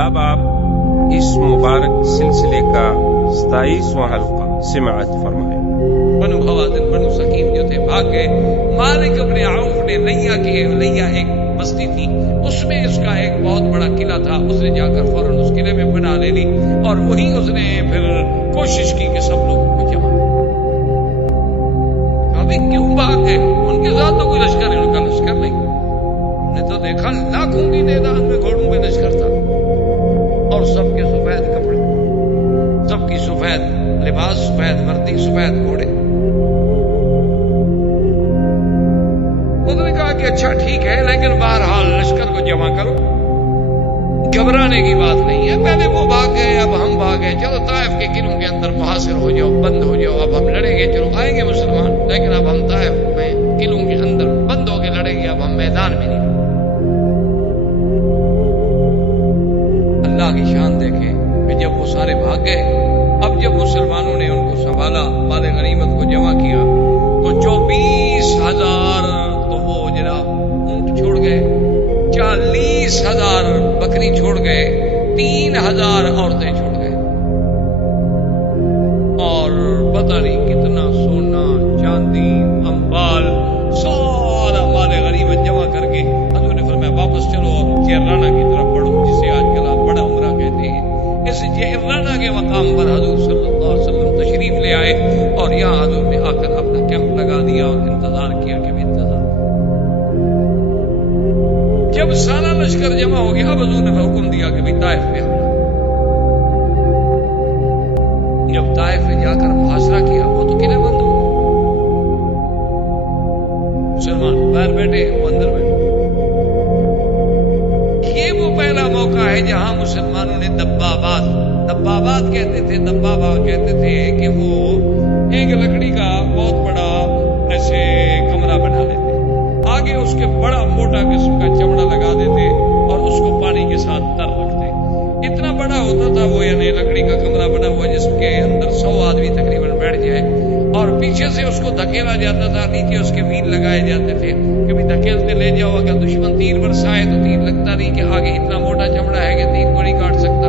اب آپ اس مبارک سلسلے کا 27واں حلقہ سماعت فرمائیں۔ بنو حوازن بنو سکیم جو تھے بھاگ گئے۔ مالک ابن عوف نے لیا ایک بستی تھی، اس میں اس کا ایک بہت بڑا قلعہ تھا، اس نے جا کر فوراً اس قلعے میں بنا لے لی اور وہی اس نے پھر کوشش کی کہ سب لوگوں کو جمع۔ ابھی کیوں بھاگ گئے؟ ان کے ساتھ تو کوئی لشکر ہے، ان کا لشکر نہیں۔ ہم نے تو دیکھا لاکھوں کی تعداد میں گھوڑوں پہ لشکر تھا اور سب کے سفید کپڑے، سب کی سفید لباس، سفید وردی، سفید گھوڑے۔ انہوں نے کہا کہ اچھا ٹھیک ہے، لیکن بہرحال لشکر کو جمع کرو، گھبرانے کی بات نہیں ہے۔ پہلے وہ بھاگ گئے، اب ہم بھاگ گئے، چلو طائف کے قلعوں کے اندر محاصر ہو جاؤ، بند ہو جاؤ، اب ہم لڑیں گے، چلو آئیں گے مسلمان، لیکن اب ہم طائف میں قلعوں کے اندر بند ہو کے لڑیں گے، اب ہم میدان میں نہیں۔ اللہ کی شان دیکھیں کہ جب وہ سارے بھاگ گئے، اب جب مسلمانوں نے ان کو سنبھالا، مال غنیمت کو جمع کیا، تو 24,000 تو وہ جناب اونٹ چھوڑ گئے، 40,000 بکری چھوڑ گئے، 3,000 عورتیں چھوڑ گئے، اور پتہ نہیں کتنا سونا چاندی اموال سارا مال غنیمت جمع کر کے حضور نے فرمایا واپس چلو اور جیرانہ کی طرف بڑھو، جسے آج کل آپ بڑا عمرہ کہتے ہیں۔ اس جیرانہ کے مقام پر حضور صلی اللہ علیہ وسلم تشریف لے آئے اور یہاں حضور نے آ کر اپنا کیمپ لگا دیا اور انتظار کیا کہ انتظار۔ جب سارا لشکر جمع ہو گیا، اب حضور نے حکم دیا کہ طائف پہ حملہ۔ جب طائف میں جا کر محاصرہ کیا، وہ تو قلعے بند ہو گئے، مسلمان باہر بیٹھے، وہ اندر بیٹھے۔ یہ وہ پہلا موقع ہے جہاں مسلمانوں نے دبابات کہتے تھے کہ وہ ایک لکڑی کا بہت بڑا ایسے کمرہ بنا لیتے، آگے اس کے بڑا موٹا قسم کا چمڑا لگا دیتے اور اس کو پانی کے ساتھ تر رکھتے۔ اتنا بڑا ہوتا تھا وہ، یعنی لکڑی کا کمرہ بنا ہوا جس کے اندر 100 آدمی تقریباً بیٹھ جائے، اور پیچھے سے اس کو دھکیلا جاتا تھا، نیچے اس کے مین لگائے جاتے تھے کہ بھی دھکیلتے لے جاؤ، اگر دشمن تیر برسائے تو تیر لگتا نہیں کہ آگے اتنا موٹا چمڑا ہے کہ تیر کو نہیں کاٹ سکتا،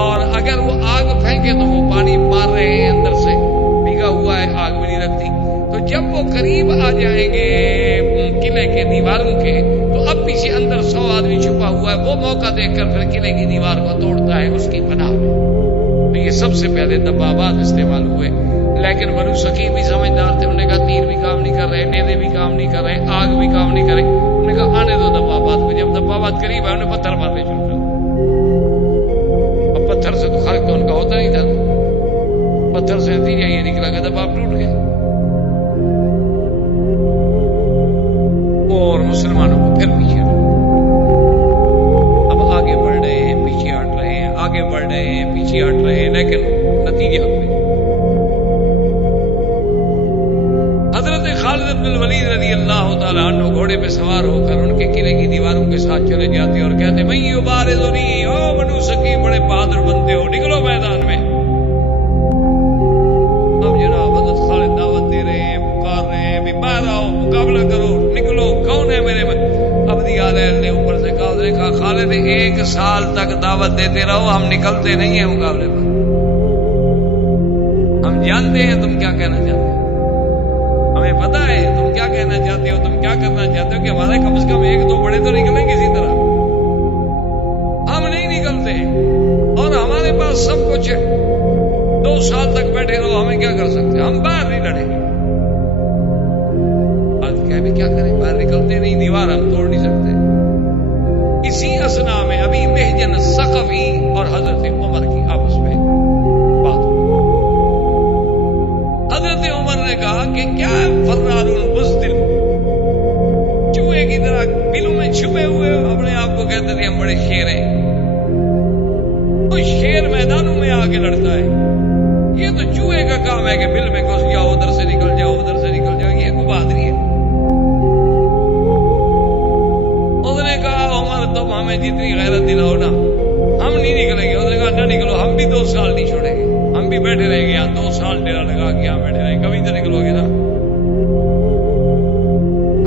اور اگر وہ آگ پھینکے تو وہ پانی مار رہے ہیں اندر سے، بھیگا ہوا ہے، آگ بھی نہیں لگتی۔ تو جب وہ قریب آ جائیں گے قلعے کے دیواروں کے، تو اب پیچھے اندر 100 آدمی چھپا ہوا ہے، وہ موقع دیکھ کر پھر قلعے کی دیوار کو توڑتا ہے اس کی پناہ میں۔ تو یہ سب سے پہلے دبابات استعمال ہوئے، لیکن بنو سکیم بھی سمجھدار تھے، انہوں نے کہا تیر بھی کام نہیں کر رہے، نیزے بھی کام نہیں کر رہے، آگ بھی کام نہیں کرے، انہوں نے کہا آنے دو دبابات کو۔ جب دبابات قریب آئے، انہیں پتھر مارنے شروع کر، اب پتھر سے تو خلق تو ان کا ہوتا نہیں تھا، پتھر سے نتیجہ یہ نکلا کہ دباب ٹوٹ گئے اور مسلمانوں کو پھر پیچھے اب آگے بڑھ رہے ہیں، پیچھے ہٹ رہے ہیں، آگے بڑھ رہے ہیں، پیچھے ہٹ رہے ہیں، لیکن نتیجہ کوئی۔ حضرت خالد بن الولید رضی اللہ تعالیٰ عنہ گھوڑے پہ سوار ہو کر ان کے قلعے کی دیواروں کے ساتھ چلے جاتے اور کہتے میں یبارزنی، او بنو سکیم بڑے بہادر بنتے ہو، نکلو میدان میں۔ اب جناب حضرت خالد دعوت دے رہے ہیں، پکار رہے ہیں بھی باہر آؤ، مقابلہ کرو، نکلو، کون ہے میرے میں؟ اب نے اوپر سے کہا، اس نے کہا خالد 1 سال تک دعوت دیتے رہو، ہم نکلتے نہیں ہیں مقابلے پر، ہم جانتے ہیں تم کیا کہنا چاہتے ہو، ہمیں پتا ہے تم کیا کہنا چاہتے ہو، تم کیا کرنا چاہتے ہو، کہ ہمارے کم از کم 1-2 بڑے تو نکلیں کسی طرح، ہم نہیں نکلتے اور ہمارے پاس سب کچھ ہے، 2 سال تک بیٹھے رہو، ہمیں کیا کر سکتے، ہم باہر نہیں لڑیں گے۔ بھی کیا کریں، باہر نکلتے نہیں، دیوار ہم توڑ نہیں سکتے۔ اسی اسنا میں ابھی محجن ثقفی اور حضرت عمر کی آپس میں بات ہوئی۔ حضرت عمر نے کہا کہ کیا فرار البزدل، چوہے کی طرح بلوں میں چھپے ہوئے اپنے آپ کو کہتے تھے ہم بڑے شیر ہیں، کوئی شیر میدانوں میں آ کے لڑتا ہے، یہ تو چوہے کا کام ہے کہ بل میں گھس جاؤ، ادھر سے نکل جاؤ، ادھر سے نکل جاؤ، یہ کوئی بہادری ہے؟ تم ہمیں جتنی غیرت دلاؤ نا، ہم نہیں نکلیں گے۔ اس نے کہا نہ نکلو، ہم بھی 2 سال نہیں چھوڑیں گے، ہم بھی بیٹھے رہیں گے یہاں، 2 سال ڈیرا لگا کے یہاں بیٹھے رہیں گے، کبھی تو نکلو گے نا۔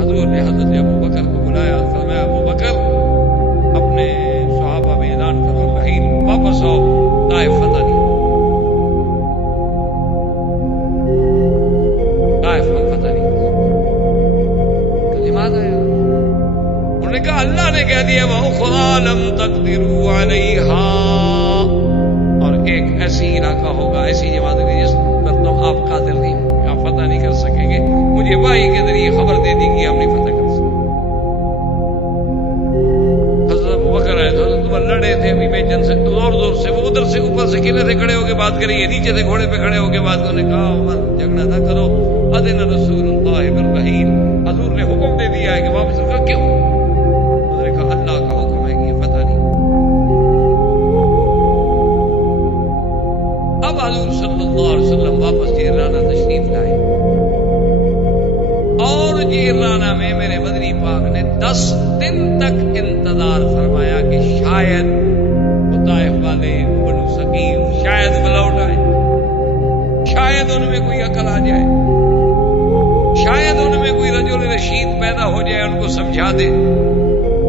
حضور نے حضرت ابو بکر کو بلایا، فرمایا ابو بکر اپنے صحابہ میں اعلان کرو اللہ نے کہہ دیا وَأُخْرَىٰ لَمْ تَقْدِرُوا عَلَيْهَا، اور ایک ایسی علاقہ ہوگا، ایسی جماعت ہوگی جس پر تم آپ قادر نہیں ہوں گے، آپ فتح نہیں کر سکیں گے، مجھے وحی کے ذریعے خبر دے دی کہ آپ نہیں فتح کر سکتے۔ حضرت ابوبکر آئے تو حضرت عمر لڑے تھے ابھی بیچن سے زور زور سے، وہ ادھر سے اوپر سے قلعے سے کھڑے ہو کے بات کری، یہ نیچے سے گھوڑے پہ کھڑے ہو کے بات کرنے کہا عمر جھگڑا نہ کرو، اذن رسول اللہ بالرحیل، حضور نے حکم دے دیا ہے کہ واپس رکھا، کیوں؟ حضور نے کہا اللہ کا حکم ہے کہ یہ فتح نہیں۔ اب حضور صلی اللہ علیہ وسلم واپس جیرانہ تشریف لائے، اور جیرانہ میں میرے مدنی پاک نے 10 دن تک انتظار فرمایا کہ شاید طائف والے بنو سقیف شاید لوٹ آئے، شاید ان میں کوئی عقل آ جائے، شاید ان میں کوئی رجل رشید پیدا ہو جائے، ان کو سمجھا دے۔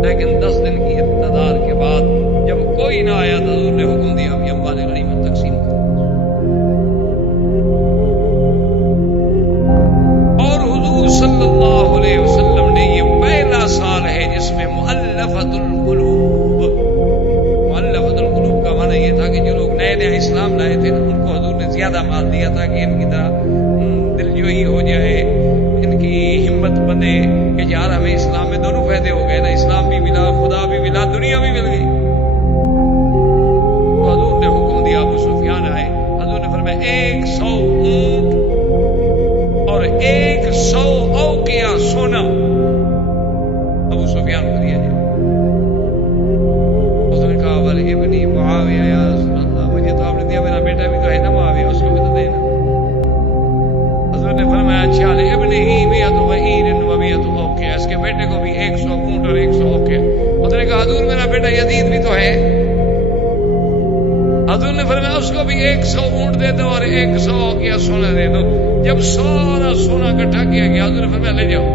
لیکن 10 دن کی انتظار کے بعد جب کوئی نہ آیا تو حضور نے حکم دیا اب اموال غنیمت تقسیم کرو، اور حضور صلی اللہ علیہ وسلم نے یہ پہلا سال ہے جس میں مؤلفۃ القلوب، مؤلفۃ القلوب کا معنی یہ تھا کہ جو لوگ نئے نئے اسلام لائے تھے ان کو حضور نے زیادہ مال دیا تھا کہ ان کی طرح دل جوئی ہو جائے، ان کی ہمت بنے کہ یار ہمیں اسلام میں دونوں فائدے ہو گئے نا، اسلام بھی ملا، خدا بھی ملا، دنیا بھی مل گئی۔ تو حضور نے حکم دیا، ابو سفیان آئے، حضور نے فرمایا 100 اونٹ اور 100 اوقیہ سونا ابو سفیان کو دیا جائے۔ اس نے کہا بل ابنی معاویہ یا رسول اللہ، مجھے تو آپ نے دیا، میرا بیٹا بھی تو ہے نا معاویہ، اس کو بھی تو دینا۔ حضور نے فرمایا اچھا ابنی بیعت بعیر و بیعت اوقیہ، اس کے بیٹے کو بھی 100 اونٹ اور 100 اوقیہ۔ اس نے کہا حضور میرا بیٹا یزید بھی تو ہے۔ حضور نے فرمایا اس کو بھی 100 اونٹ دے دو اور 100 اوقیہ سونا دے دو۔ جب سارا سونا اکٹھا کیا گیا حضور نے فرمایا لے جاؤ۔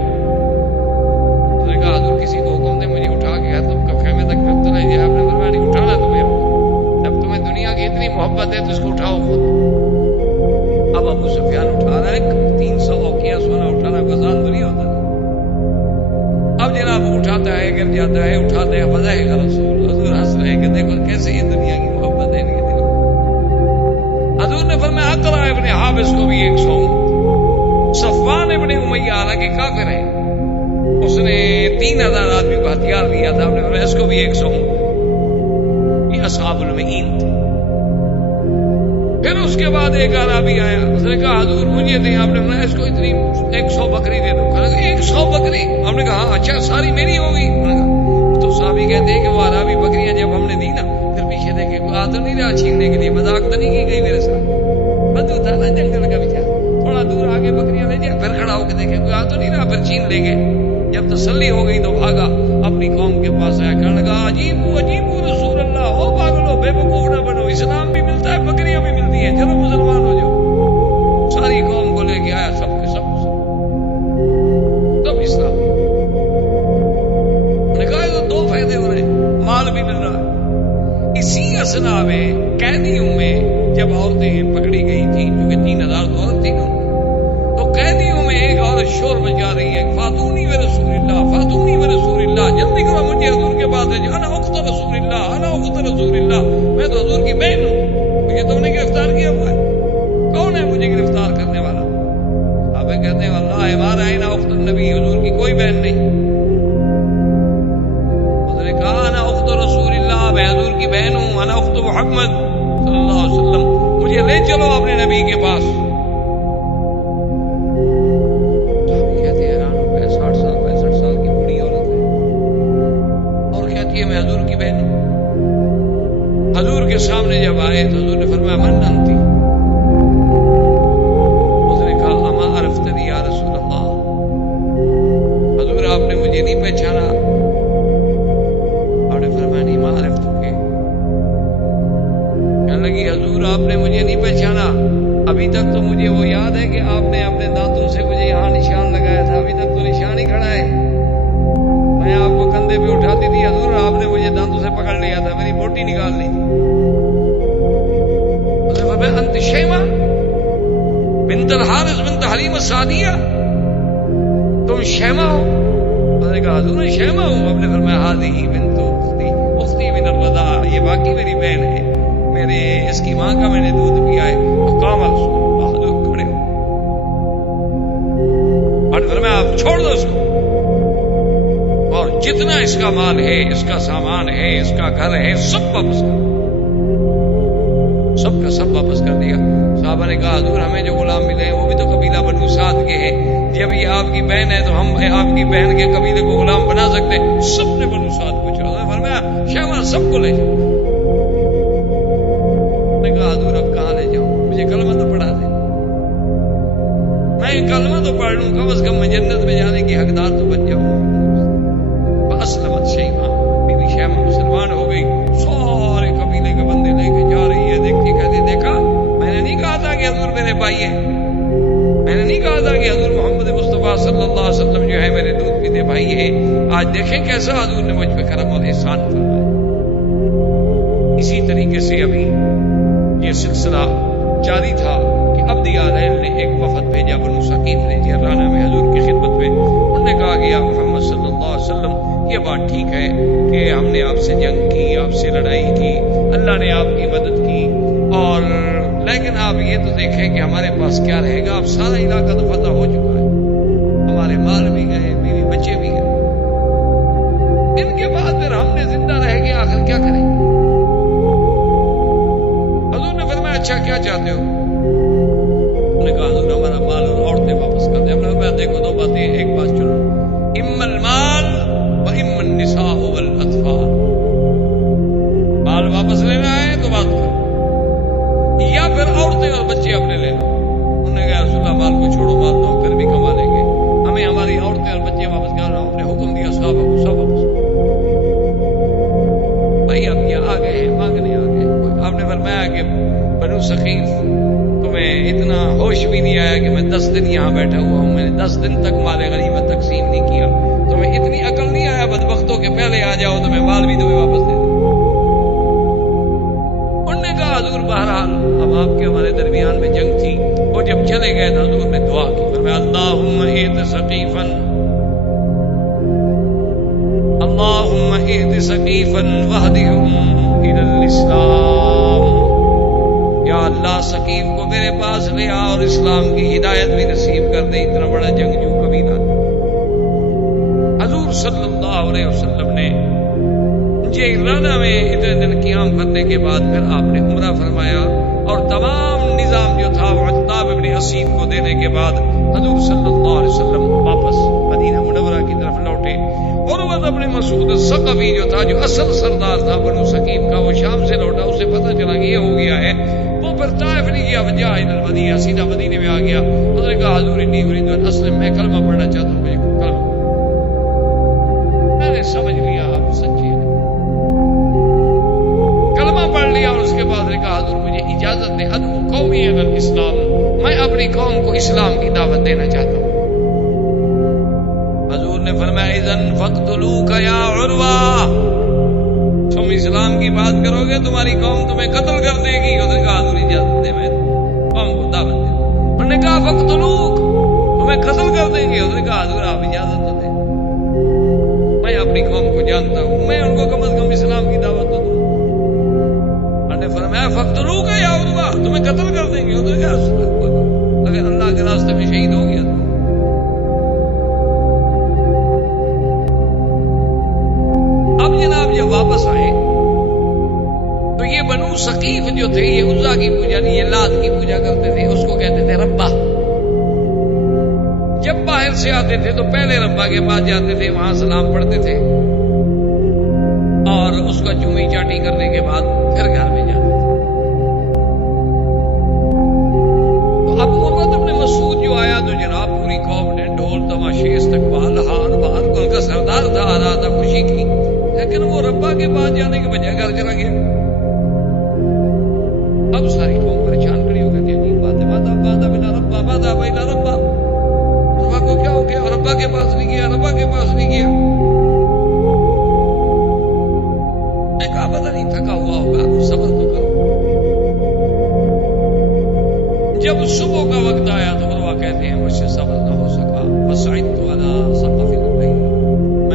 اس نے کہا حضور کسی کو حکم دے مجھے اٹھا کے تم کا خیمے تک تو لے جائے۔ آپ نے فرمایا نہیں اٹھانا تمہیں، جب تمہیں دنیا کی اتنی محبت ہے تو اس کو اٹھاؤ خود۔ اب ابو سفیان اٹھا رہا ہے، 300 اوقیہ سونا اٹھانا کوئی آسان تو نہیں ہوتا۔ اب جناب اٹھاتا ہے، گر جاتا ہے، اٹھاتے ہیں فضائے کا رسول، حضور ہنس رہے کہ دیکھو کیسے یہ دنیا کی محبت ہے ان کے دل میں۔ حضور نے فرمایا اقرا ابن حابس کو بھی 100 اونٹ۔ صفوان ابن امیہ حالانکہ کافر ہے، اس نے 3000 آدمی کو ہتھیار دیا تھا، آپ نے فرمایا اس کو بھی 100 اونٹ۔ یہ اصحاب المعین تھے۔ پھر اس کے بعد ایک عربی آیا، اس نے کہا حضور مجھے دیں، آپ نے فرمایا اس کو اتنی 100 بکری دے دو۔ 100 بکری؟ آپ نے کہا ہاں اچھا ساری میری ہوگی۔ تو صحابی کہتے ہیں کہ وہ عربی بکریاں جب ہم نے دی نا، پھر پیچھے دیکھے کوئی آ تو نہیں رہا چھیننے کے لیے، مذاق تو نہیں کی گئی میرے ساتھ، بدو تھا نا جنگل کا بیچارہ، تھوڑا دور آگے بکریاں لے جائے، پھر کھڑا ہو کے دیکھے کوئی آ تو نہیں رہا، پھر چھین لے گئے۔ جب تسلی ہو گئی تو بھاگا، اپنی قوم کے پاس آیا، کہنے لگا عجیب رسول اللہ، ہو پاگلو بے وقوف نہ بنو، اسلام بھی ملتا ہے بکریاں بھی ملتی ہیں، چلو مسلمان ہو جاؤ۔ ساری قوم کو لے کے آیا، سب کے سب تب اسلام نے کہا تو 2 فائدے ہو رہے ہیں، مال بھی مل رہا ہے۔ اسی اسنا میں قیدیوں میں جب عورتیں پکڑی گئی تھیں، کیونکہ 3000 تو عورت تھی نا، تو قیدیوں میں ایک عورت شور مچا رہی ہے، فاتونی و رسول اللہ، فاتونی و رسول اللہ، جلدی کرو مجھے حضور کے پاس لے جاؤ، انا اخت رسول اللہ، انا اخت رسول اللہ، میں تو حضور کی بہن ہوں، مجھے تم نے گرفتار کیا ہوا ہے، کون ہے مجھے گرفتار کرنے والا؟ صحابہ کہتے ہیں واللہ ہمارا انا اخت النبی، حضور کی کوئی بہن نہیں۔ حضور نے کہا انا اخت رسول اللہ، میں حضور کی بہن ہوں، انا اخت محمد صلی اللہ علیہ وسلم، مجھے لے چلو اپنے نبی کے پاس۔ کہتے ہیں 60 سال کی بوڑھی عورت ہے اور کہتی ہے میں حضور کی بہن ہوں۔ حضور کے سامنے جب آئے تو حضور نے فرمایا من انتی؟ اس نے کہا اما عرفتنی یا رسول اللہ، حضور آپ نے مجھے نہیں پہچانا؟ آپ نے فرمایا نہیں ما عرفتک، کہنے لگی حضور آپ نے مجھے نہیں پہچانا، ابھی تک تو مجھے وہ یاد ہے کہ آپ نے اپنے دانتوں سے مجھے یہاں نشان لگایا تھا، ابھی تک تو نشان ہی کھڑا ہے، میں آپ کو کندھے پہ اٹھاتی تھی، حضور آپ نے مجھے دانتوں سے پکڑ لیا تھا، میری بوٹی نکال لی تھی۔ انت شیما بنت الحارث بنت حلیم السعدیہ، تم شیما ہو؟ حضرت نے کہا حضور میں شیمہ ہوں. آپ نے فرمایا ہادی بنت اختی من الرضاع, یہ واقعی میری بہن ہے, میرے اس کی ماں کا میں نے دودھ پیا ہے. قام رسول اللہ, حضور کھڑے ہو اور فرمایا آپ چھوڑ دو اس کو, اور جتنا اس کا مال ہے, اس کا سامان ہے, اس کا گھر ہے, سب واپس کر, سب کا سب واپس کر دیا. صحابہ نے کہا حضور ہمیں جو غلام ملے ہیں وہ بھی تو قبیلہ بنو سعد کے ہیں, جب یہ آپ کی بہن ہے تو ہم آپ کی بہن کے قبیلے کو غلام بنا سکتے. سب نے بنو سعد کو چھوڑا. فرمایا شیمہ سب کو لے جاؤ. میں نے کہا حضور اب کہاں لے جاؤں, مجھے کلمہ تو پڑھا دے, میں کلمہ تو پڑھ لوں, کم از کم میں جنت میں جانے کی حقدار تو بن جاؤں. اسلمت شیمہ, بی بی شیمہ مسلمان ہو گئی. سارے قبیلے کے بندے لے کے جا رہی ہے, دیکھتی کہتی دیکھا میں نے نہیں کہا تھا کہ حضور میرے بھائی ہیں, میں نے نہیں کہا تھا کہ حضور محمد مصطفیٰ صلی اللہ علیہ وسلم جو ہے میرے دودھ پیتے بھائی ہیں. آج دیکھیں کیسا حضور نے مجھ پہ کرم اور احسان فرمایا. اسی طریقے سے ابھی یہ سلسلہ جاری تھا کہ عبد یارین نے ایک وفد بھیجا بنو ثقیف نے جرانہ میں حضور کی خدمت میں. انہوں نے کہا کہ یا محمد صلی اللہ علیہ وسلم یہ بات ٹھیک ہے کہ ہم نے آپ سے جنگ کی, آپ سے لڑائی کی, اللہ نے آپ کی مدد کی, اور لیکن آپ یہ تو دیکھیں کہ ہمارے پاس کیا رہے گا. اب سارا علاقہ تو فتح ہو چکا ہے, ہمارے مال بھی گئے, بیوی بچے بھی گئے, ان کے بعد پھر ہم نے زندہ رہ کے آخر کیا کریں. حضور نے فرمایا اچھا کیا چاہتے ہو. انہوں نے کہا حضور ہمارا مال اور عورتیں واپس کر دیں. ہم نے فرمایا دیکھو دو باتیں, ایک بات چلو, اما المال و اما النساء والاطفال, مال واپس لینا ہے تو بات کرو, یا پھر عورتیں اور بچے اپنے لے لو. انہوں نے کہا رسول اللہ مال کو چھوڑو, مال تو ہم پھر بھی کما لیں گے, ہمیں ہماری عورتیں اور بچے واپس کرنا. ہم نے حکم دیا صحابہ کو سب واپس بھائی اب یہ آ گئے ہیں, مانگنے آ گئے. آپ نے فرمایا کہ بنو ثقیف تمہیں اتنا ہوش بھی نہیں آیا کہ میں 10 دن یہاں بیٹھا ہوا ہوں, میں نے 10 دن تک مال غنیمت تقسیم نہیں کیا, تمہیں اتنی عقل نہیں آیا بدبختوں کے پہلے آ جاؤ تو میں مال بھی تمہیں واپس دے دوں. انہوں نے کہا حضور بہرحال اب آپ کے ہمارے درمیان میں جنگ تھی, اور جب چلے گئے تو حضور نے دعا کی, فرمایا اللہم اہد ثقیفا, اللہم اہد ثقیفا واہدہم الی الاسلام. یا اللہ ثقیف کو میرے پاس لے آ اور اسلام کی ہدایت بھی نصیب کر دے. اتنا بڑا جنگجو قبیلہ. حضور صلی اللہ علیہ وسلم نے جیرانہ میں اتنے دن قیام کرنے کے بعد پھر آپ نے عمرہ فرمایا, اور تمام نظام جو تھا وہ عتاب ابن اسید کو دینے کے بعد حضور صلی اللہ علیہ وسلم واپس مدینہ منورہ کی طرف لوٹے. عروہ ابن مسعود الثقفی جو تھا, جو اصل سردار تھا بنو ثقیف کا, وہ شام سے لوٹا, اسے پتہ چلا کہ یہ ہو گیا ہے. وہ پھر طائف نہیں گیا, وجہ المدینہ, سیدھا مدینے میں آ گیا. اس نے کہا حضور انی اريد ان اسلم, میں کلمہ پڑھنا چاہتا ہوں, مجھے کلمہ. میں نے سمجھ لیا آپ سچے ہیں, کلمہ پڑھ لیا, اور اس کے بعد نے کہا حضور مجھے اجازت دے, ادعو قومی الی الاسلام, میں اپنی قوم کو اسلام کی دعوت دینا چاہتا ہوں. حضور نے فرمایا اذن فاقتلوک یا عروہ, تم اسلام کی بات کرو گے تمہاری قوم تمہیں قتل کر دے گی. اس نے کہا حضور اجازت دے, میں قوم کو دعوت دے. انہوں نے کہا فاقتلوک, تمہیں قتل کر دیں گے. اس نے کہا حضور آپ اجازت تو دیں, میں اپنی قوم کو جانتا ہوں, میں ان کو کم از کم اسلام کی دعوت تو دوں. انہوں نے فرمایا فاقتلوک یا عروہ, تمہیں قتل کر دیں گے. اس نے کہا اگر اللہ کے راستے میں شہید ہو گیا تو. اب جناب جب واپس آئے تو یہ بنو ثقیف جو تھے, یہ عزا کی پوجا نہیں, یہ لات کی پوجا کرتے تھے, اس کو کہتے تھے ربا. جب باہر سے آتے تھے تو پہلے ربا کے پاس جاتے تھے, وہاں سلام پڑھتے تھے, اور اس کو چومی چاٹی کرنے کے بعد پھر گھر میں جاتے تھے. تو اب عروہ ابن مسعود جو آیا تو جناب پوری قوم نے ڈھول تماشے استقبال ہار بہار, ان کا سردار تھا, آ رہا تھا خوشی کی, لیکن وہ ربا کے پاس جانے کے بجائے گھر چلا گیا. اب ساری قوم پریشان کھڑی ہو گئی, عجیب بات ہے, مادا بنا ربا, مادا بنا ربا, ربا کو کیا ہو گیا, ربا کے پاس نہیں گیا, ربا کے پاس نہیں گیا. میں کہا پتہ نہیں تھکا ہوا ہوگا, صبر تو کرو. جب صبح کا وقت آیا تو عروہ کہتے ہیں مجھ سے صبر نہ ہو سکا, فصعدت علی سقف البیت,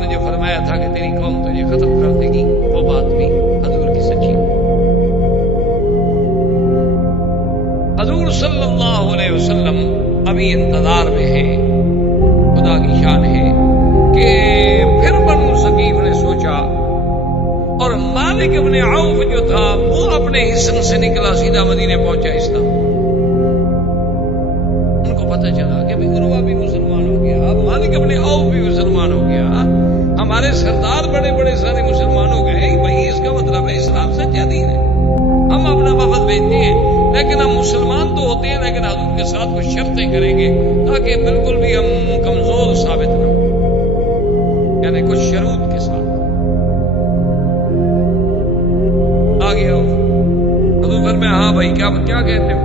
نے جو فرمایا تھا کہ تیری قوم تجھے ختم کر دے گی، وہ بات بھی حضور کی سچی۔ حضور صلی اللہ علیہ وسلم ابھی انتظار میں ہیں، خدا کی شان ہے کہ پھر بنو ثقیف نے سوچا، اور مالک ابن عوف جو تھا وہ اپنے حصن سے نکلا، سیدھا مدینے پہنچا اسلام۔ ان کو پتہ چلا کہ عروہ بھی مسلمان ہو گیا، اب مالک ابن عوف بھی مسلمان ہو گیا، ہمارے سردار بڑے بڑے سارے مسلمان ہو گئے، بھائی اس کا مطلب ہے اسلام سچا دین ہے، ہم اپنا وفد بھیجتے ہیں، لیکن ہم مسلمان تو ہوتے ہیں لیکن حضور کے ساتھ کچھ شرطیں کریں گے تاکہ بالکل بھی ہم کمزور ثابت نہ ہوں، یعنی کچھ شروط کے ساتھ۔ آ گیا حضور فرمایا ہاں بھائی کیا کہتے ہو؟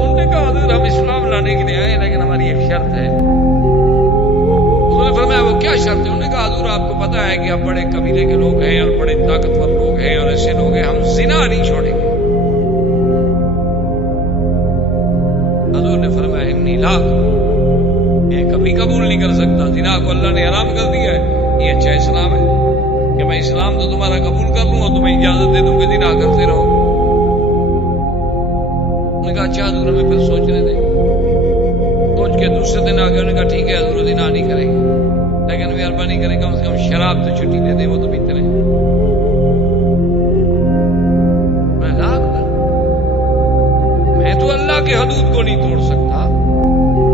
انہوں نے کہا حضور ہم اسلام لانے کے لیے آئے لیکن ہماری ایک شرط ہے۔ حضور نے فرمایا وہ کیا شرط ہے؟ انہوں نے کہا حضور آپ کو پتا ہے کہ آپ بڑے قبیلے کے لوگ ہیں اور بڑے طاقتور لوگ ہیں اور ایسے لوگ ہیں، ہم زنا نہیں چھوڑیں گے۔ حضور نے فرمایا انی لا، یہ کبھی قبول نہیں کر سکتا، زنا کو اللہ نے حرام کر دیا ہے، یہ اچھا اسلام ہے کہ میں اسلام تو تمہارا قبول کر لوں اور تمہیں اجازت دے دوں کہ زنا کرتے رہو۔ انہوں نے کہا اچھا حضور ہمیں پھر سوچنے دیں۔ سوچ کے دوسرے دن آ گئے، انہوں نے کہا ٹھیک ہے حضور زنا نہیں کریں گے لیکن مہربانی کریں کم سے کم شراب تو چھٹی دے دیں، وہ تو پیتے رہیں۔ میں تو اللہ کے حدود کو نہیں توڑ سکتا،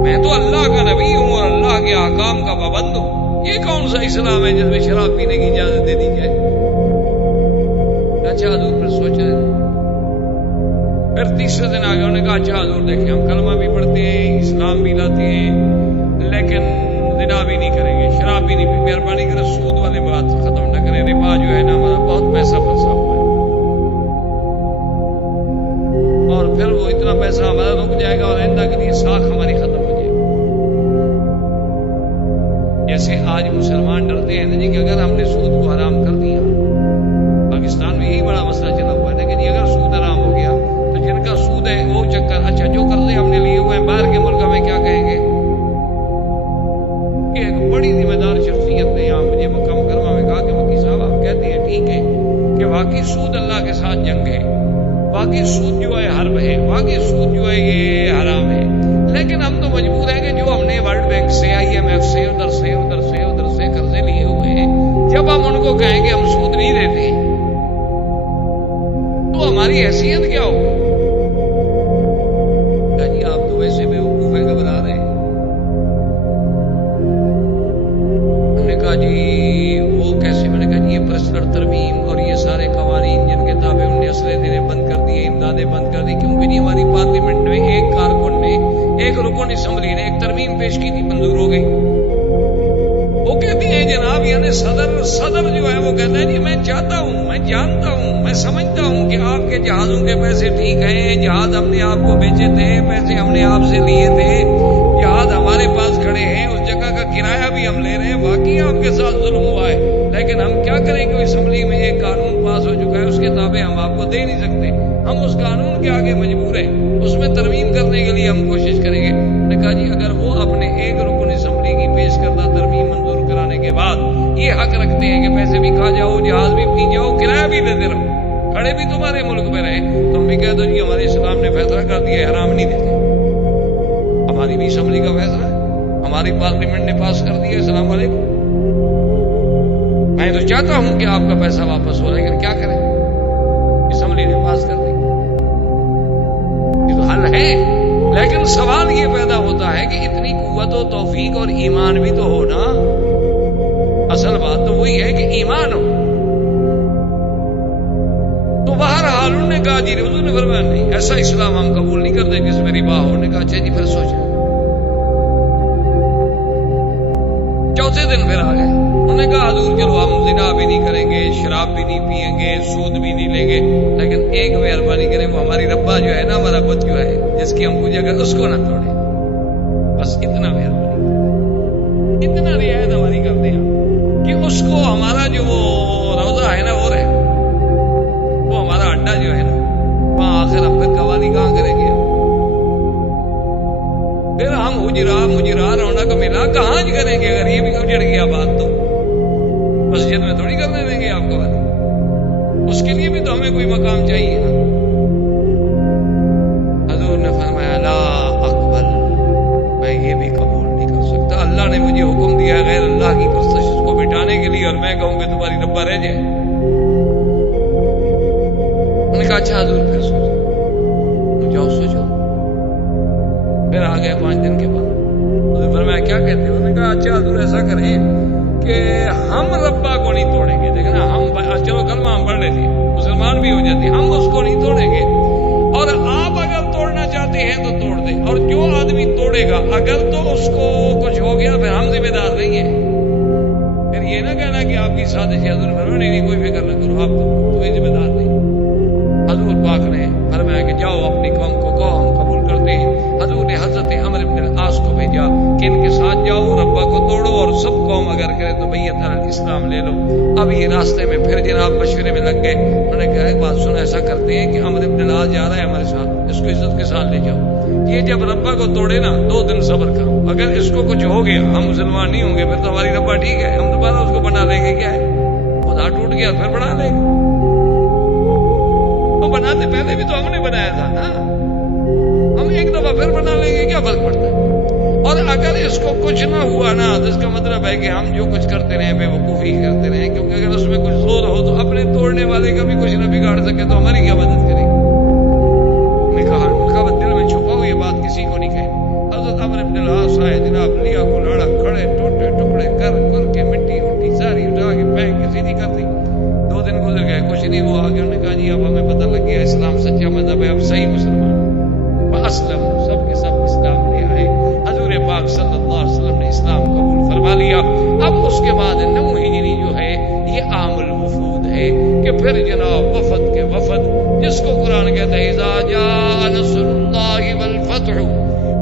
میں تو اللہ کا نبی ہوں اور اللہ کے احکام کا پابند ہوں، یہ کون سا اسلام ہے جس میں شراب پینے کی اجازت دے دی جائے؟ اچھا حضور پھر سوچ رہے تھے، پھر تیسرے دن آگے انہوں نے کہا اچھا حضور دیکھیں ہم کلمہ بھی پڑھتے ہیں، اسلام بھی لاتے ہیں، لیکن زنا بھی نہیں کریں گے، شراب بھی نہیں پی، مہربانی کریں سود والے بات ختم نہ کریں، ربا جو ہے نا ہمارا بہت پیسہ پھنسا ہوا ہے اور پھر وہ اتنا پیسہ ہمارا رک جائے گا اور آئندہ کے لیے ساکھ ہماری ختم ہو جائے گی۔ جیسے آج مسلمان ڈرتے ہیں جی کہ اگر ہم نے سود کو حرام کر دیا، پاکستان میں یہی بڑا مسئلہ چلا ہوا ہے کہ جی اگر سود حرام ہو گیا تو جن کا سود ہے وہ چکر، اچھا جو قرضے ہم نے لیے ہوئے ہیں باہر کے ملک ہمیں کیا کہیں گے؟ کہ ایک بڑی ذمہ دار شخصیت نے یہاں مجھے مکہ مکرمہ میں کہا کہ مکی صاحب آپ کہتے ہیں ٹھیک ہے کہ واقعی سود اللہ کے ساتھ جنگ ہے، واقعی سود جو ہے حرب ہے، واقعی سود جو ہے یہ حرام ہے، لیکن ہم تو مجبور ہیں کہ جو ہم نے ورلڈ بینک سے، IMF سے، ادھر سے قرضے لیے ہوئے ہیں، جب ہم ان کو کہیں کہ ہم سود نہیں دیتے تو ہماری حیثیت کیا ہوگی؟ جی آپ تو ویسے بیوقوف ہیں، گھبرا رہے ہیں۔ ہم نے کہا جی وہ کیسے؟ میں نے کہا جی یہ پرسنل ترمیم اور یہ سارے قوانین جن کے تابع انہوں نے اسلحے دینے بند کر دیے، امدادیں بند کر دی، کیونکہ جی ہماری پارلیمنٹ میں ایک کارکن نے، ایک رکن اسمبلی نے ایک ترمیم پیش کی تھی، منظور ہو گئی۔ وہ کہتی ہیں جناب یعنی صدر جو ہے وہ کہتا ہے جی میں چاہتا ہوں، میں جانتا ہوں، میں سمجھتا ہوں کہ آپ کے جہازوں کے پیسے ٹھیک ہیں، جہاز ہم نے آپ کو بیچے تھے، پیسے ہم نے آپ سے لیے تھے، جہاز ہمارے پاس کھڑے ہیں، اس جگہ کا کرایہ بھی ہم لے رہے ہیں، واقعی آپ کے ساتھ ظلم ہوا ہے، لیکن ہم کیا کریں کہ اسمبلی میں ایک قانون پاس ہو چکا ہے، اس کے تابع ہم آپ کو دے نہیں سکتے، ہم اس قانون کے آگے مجبور ہیں، اس میں ترمیم کرنے کے لیے ہم کوشش کریں گے۔ نے کہا جی اگر وہ اپنے ایک رکن اسمبلی کی پیش کردہ ترمیم منظور کرانے کے بعد یہ حق رکھتے ہیں کہ پیسے بھی کھا جاؤ، جہاز بھی پی جاؤ، کرایہ بھی دیتے رہو، کھڑے بھی تمہارے ملک میں رہے، تو ہم بھی کہہ دو جی ہمارے اسلام نے فیصلہ کر دیا ہے حرام نہیں دیتے، ہماری بھی اسمبلی کا فیصلہ ہے، ہماری پارلیمنٹ نے پاس کر دیا، السلام علیکم۔ میں تو چاہتا ہوں کہ آپ کا پیسہ واپس ہو، لیکن کیا کریں، اسمبلی نے پاس کر دی، یہ تو حل ہے، لیکن سوال یہ پیدا ہوتا ہے کہ اتنی قوت و توفیق اور ایمان بھی تو ہو نا، اصل بات تو وہی ہے کہ ایمان ہو۔ تو بہرحال انہوں نے کہا جی حضور نے فرمایا نہیں ایسا اسلام ہم قبول نہیں کرتے جس میں ربا ہو۔ نے کہا اچھا جی پھر سوچیں۔ چوتھے دن پھر آ گئے، انہوں نے کہا حضور چلو ہم زنا بھی نہیں کریں گے، شراب بھی نہیں پیئیں گے، سود بھی نہیں لیں گے، لیکن ایک مہربانی کریں وہ ہماری ربا جو ہے نا، ہمارا بت جو ہے جس کی ہم پوجا کریں اس کو نہ توڑیں، بس اتنا مہربانی، اتنا رعایت ہماری کر دیں کہ اس کو ہمارا جو وہ روزہ ہے نا وہ رہے، وہ ہمارا اڈا جو ہے نا وہاں آخر ہم پھر قوالی کہاں کریں گے، پھر ہم مجرا رونق ملا کہاں کریں گے اگر یہ بھی اجڑ گیا بات تو مسجد میں تھوڑی کرنے دیں گے آپ کو بات. اس کے لیے بھی تو ہمیں کوئی مقام چاہیے نا. حضور نے فرمایا لا اقبل، میں یہ بھی قبول نہیں کر سکتا. اللہ نے مجھے حکم دیا ہے غیر اللہ کی پرستش کو مٹانے کے لیے، اور میں کہوں کہ تمہاری ربا رہ جائے. انہوں نے کہا اچھا حضور پھر سوچو. جاؤ سوچو. پھر آ گئے 5 دن کے بعد. حضور فرمایا کیا کہتے ہو؟ انہوں نے کہا اچھا حضور ایسا کریں کہ ہم ربا کو نہیں توڑیں گے. دیکھنا ہم چلو کلمہ ہم پڑھ لیتے ہیں، مسلمان بھی ہو جاتے ہیں، ہم اس کو نہیں توڑیں گے، اور آپ اگر توڑنا چاہتے ہیں تو توڑ دیں. اور جو آدمی توڑے گا اگر تو اس کو کچھ ہو گیا پھر ہم ذمہ دار نہیں ہیں. پھر یہ نہ کہنا کہ آپ کی سازش ہے. حضور فرمایا نہیں کوئی فکر نہ کرو، آپ کوئی ذمہ دار نہیں. حضور پاک نے فرمایا کہ جاؤ اپنی قوم کو کہو ہم قبول کرتے ہیں. حضور نے حضرت عمرو بن العاص کو بھیجا کہ ان کے ساتھ جاؤ، ربا کو توڑو، اور سب قوم اگر کرے تو بیعت علی الاسلام لے لو. اب یہ راستے میں پھر جناب مشورے میں لگ گئے. انہوں نے کہا ایک بات سنو، ایسا کرتے ہیں کہ عمرو بن العاص جا رہا ہے ہمارے ساتھ، اس کو عزت کے ساتھ لے جاؤ. یہ جب ربا کو توڑے نا 2 دن صبر کرو، اگر اس کو کچھ ہو گیا ہم مسلمان نہیں ہوں گے، پھر تو ہماری ربا ٹھیک ہے، ہم دوبارہ اس کو بنا لیں گے. کیا ہے خدا ٹوٹ گیا پھر بنا لیں گے. وہ بناتے پہلے بھی تو ہم نے بنایا تھا نا، ہم ایک دفعہ پھر بنا لیں گے، کیا فرق پڑتا ہے. اور اگر اس کو کچھ نہ ہوا نا تو اس کا مطلب ہے کہ ہم جو کچھ کرتے رہے بے وقوفی کرتے رہے، کیونکہ اگر اس میں کچھ زور ہو تو اپنے توڑنے والے کا بھی کچھ نہ بگاڑ سکے تو ہماری کیا مدد کرے. میں کہا دل میں چھپاؤ یہ بات کسی کو نہیں کہے. حضرت عمرو بن العاص آئے، جناب لیا کو لڑا، کھڑے ٹوٹے ٹکڑے کر کے مٹی اٹھی ساری اٹھا کے پھینک کے سیدھی کر دی. 2 دن گزر گئے، کچھ نہیں ہوا. آگے انہوں نے کہا جی اب ہمیں پتہ لگ گیا اسلام سچا مذہب ہے، اب صحیح مسلمان. اسلم، سب کے سب اسلام لے آئے. حضور پاک صلی اللہ علیہ وسلم نے اسلام قبول فرما لیا. اب اس کے بعد 9 ہجری جو ہے یہ عام الوفود ہے کہ پھر جناب وفد کے وفد، جس کو قرآن کہتا ہے اذا جاء نصر اللہ والفتح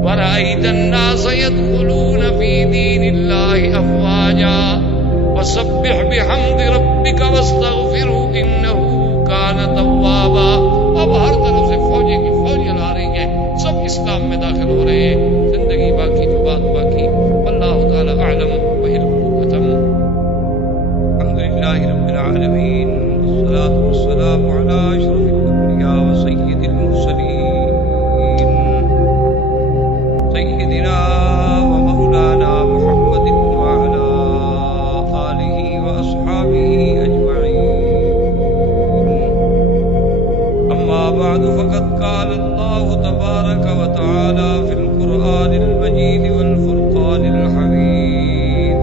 ورأيت الناس يدخلون في دين الله افواجا وسبح بحمد ربك واستغفره انه كان توابا. اب ہر طرف سے فوجیں کی فوجیں لا رہی ہیں، سب اسلام میں داخل ہو رہے ہیں. زندگی باقی تو بات باقی. واللہ تعالی اعلم وعلمہ ختم. الحمدللہ رب العالمین، والصلاة والسلام علی اشرف الانبیاء وسید المرسلین سیدنا ومولانا محمد وعلی آلہ واصحابہ اجمعین. اما بعد فقد قال اللہ تبارک وتعالی فی القرآن المجید والفرقان الحمید.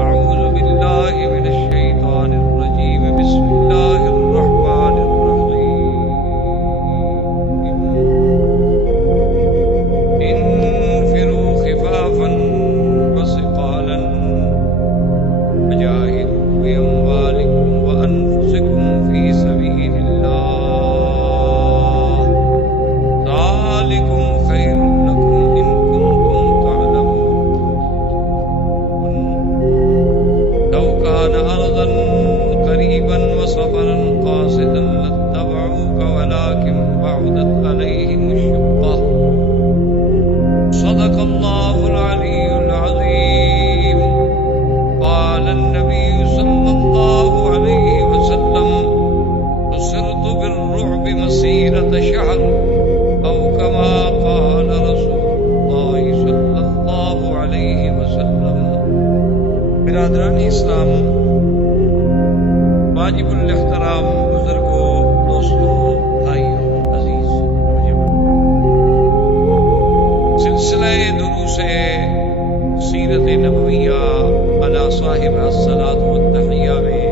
اعوذ باللہ من الشیطان الرجیم، بسم اللہ الرحمن الرحیم. انفروا خفافا وثقالا وجاہدوا باموالکم وانفسکم فی سبیل اللہ، ذالکم خیر لکم ان کنتم تعلمون. لو کان ارضا قریبا وسفرا قاصدا لاتبعوک ولکن بعدت علیہم الشقہ. صدق اللہ العلی العظیم. قال النبی صلی اللہ علیہ وسلم نصرت بالرعب مسیرة شہر او کما قال رسول اللہ صلی اللہ علیہ وسلم. برادران اسلام، واجب الاحترام بزرگوں، دوستوں، بھائیوں، عزیز نوجوان، سلسلہ دروس سیرت نبویہ علی صاحب الصلاۃ والتحیہ میں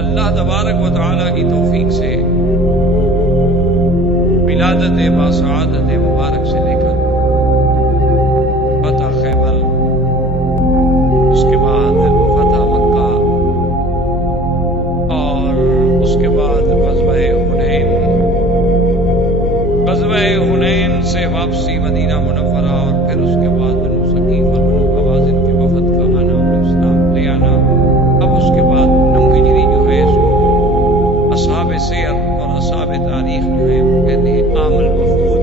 اللہ تبارک و تعالی کی توفیق سے ولادت باسعادت مبارک سے لے کر فتح خیبر، اس کے بعد فتح مکہ، اور اس کے بعد غزوہ حنین، غزوہ حنین سے واپسی مدینہ منورہ، اور پھر اس کے بعد بنو ثقیف اور بنو حوازن کے وفد کا آنا اور اسلام لے آنا. اب اس کے بعد 9 ہجری جو ہے اس کو اصحاب سیر اور اصحاب تاریخ جو ہے وہ کہتے ہیں عام الوفود،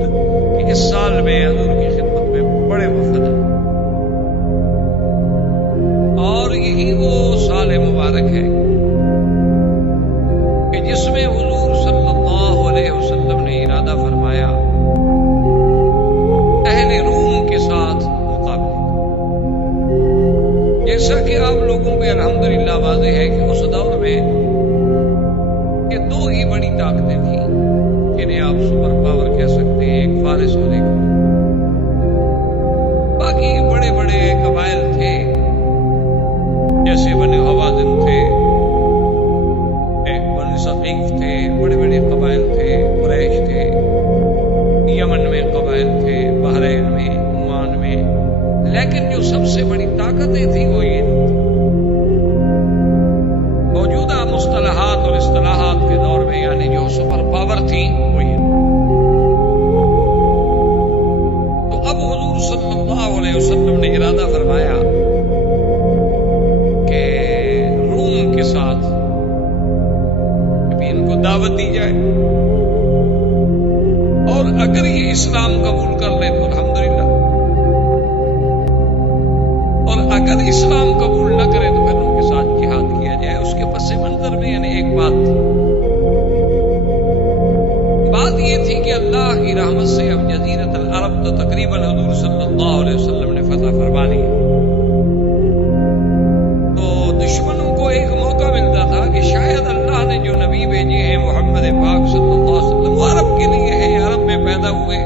کہ اس سال میں حضور کی خدمت میں بڑے وفد ہیں. اور لیکن جو سب سے بڑی طاقتیں تھیں وہ یہ موجودہ مصطلحات اور اصطلاحات کے دور میں، یعنی جو سپر پاور تھی وہ یہ. تو اب حضور صلی اللہ علیہ وسلم نے ارادہ فرمایا کہ روم کے ساتھ ان کو دعوت دی جائے، اور اگر یہ اسلام قبول کر لے تو الحمدللہ، اور اگر اسلام قبول نہ کرے تو پھر ان کے ساتھ جہاد کیا جائے. اس کے پس منظر میں یعنی ایک بات یہ تھی کہ اللہ کی رحمت سے اب جزیرت العرب تو تقریباً حضور صلی اللہ علیہ وسلم نے فتح فرما لی. تو دشمنوں کو ایک موقع ملتا تھا کہ شاید اللہ نے جو نبی بھیجے ہیں محمد پاک صلی اللہ علیہ وسلم وہ عرب کے لیے ہے، عرب میں پیدا ہوئے،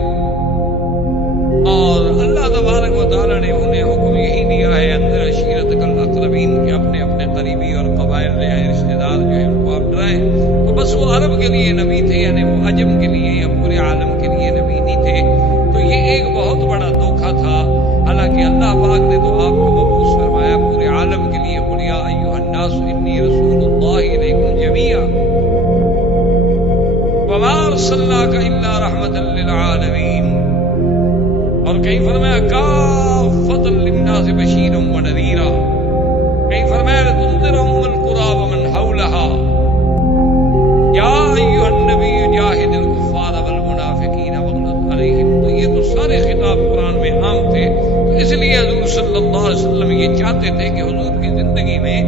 اور اللہ تبارک و تعالیٰ نے انہیں حکم یہی دیا ہے اندر عشیرتک الاقربین کہ اپنے اپنے قریبی اور قبائل رشتے دار جو ہیں ان کو آپ ڈرائیں. تو بس وہ عرب کے لیے نبی تھے، یعنی وہ عجم کے لیے یا پورے عالم کے لیے نبی نہیں تھے. تو یہ ایک بہت بڑا دھوکہ تھا. حالانکہ اللہ پاک نے تو آپ کو مبعوث فرمایا پورے عالم کے لیے. قل یا ایھا الناس انی رسول اللہ الیکم جمیعا وما ارسلناک الا رحمۃ للعالمین. اور کہیں فرمایا کافۃ للناس بشیرا ونذیرا، کہیں فرمایا لتنذر ام القری ومن حولها یا ایھا النبی جاہد الکفار والمنافقین واغلظ علیہم. تو یہ تو سارے خطاب قرآن میں عام تھے. تو اس لیے حضور صلی اللہ علیہ وسلم یہ چاہتے تھے کہ حضور کی زندگی میں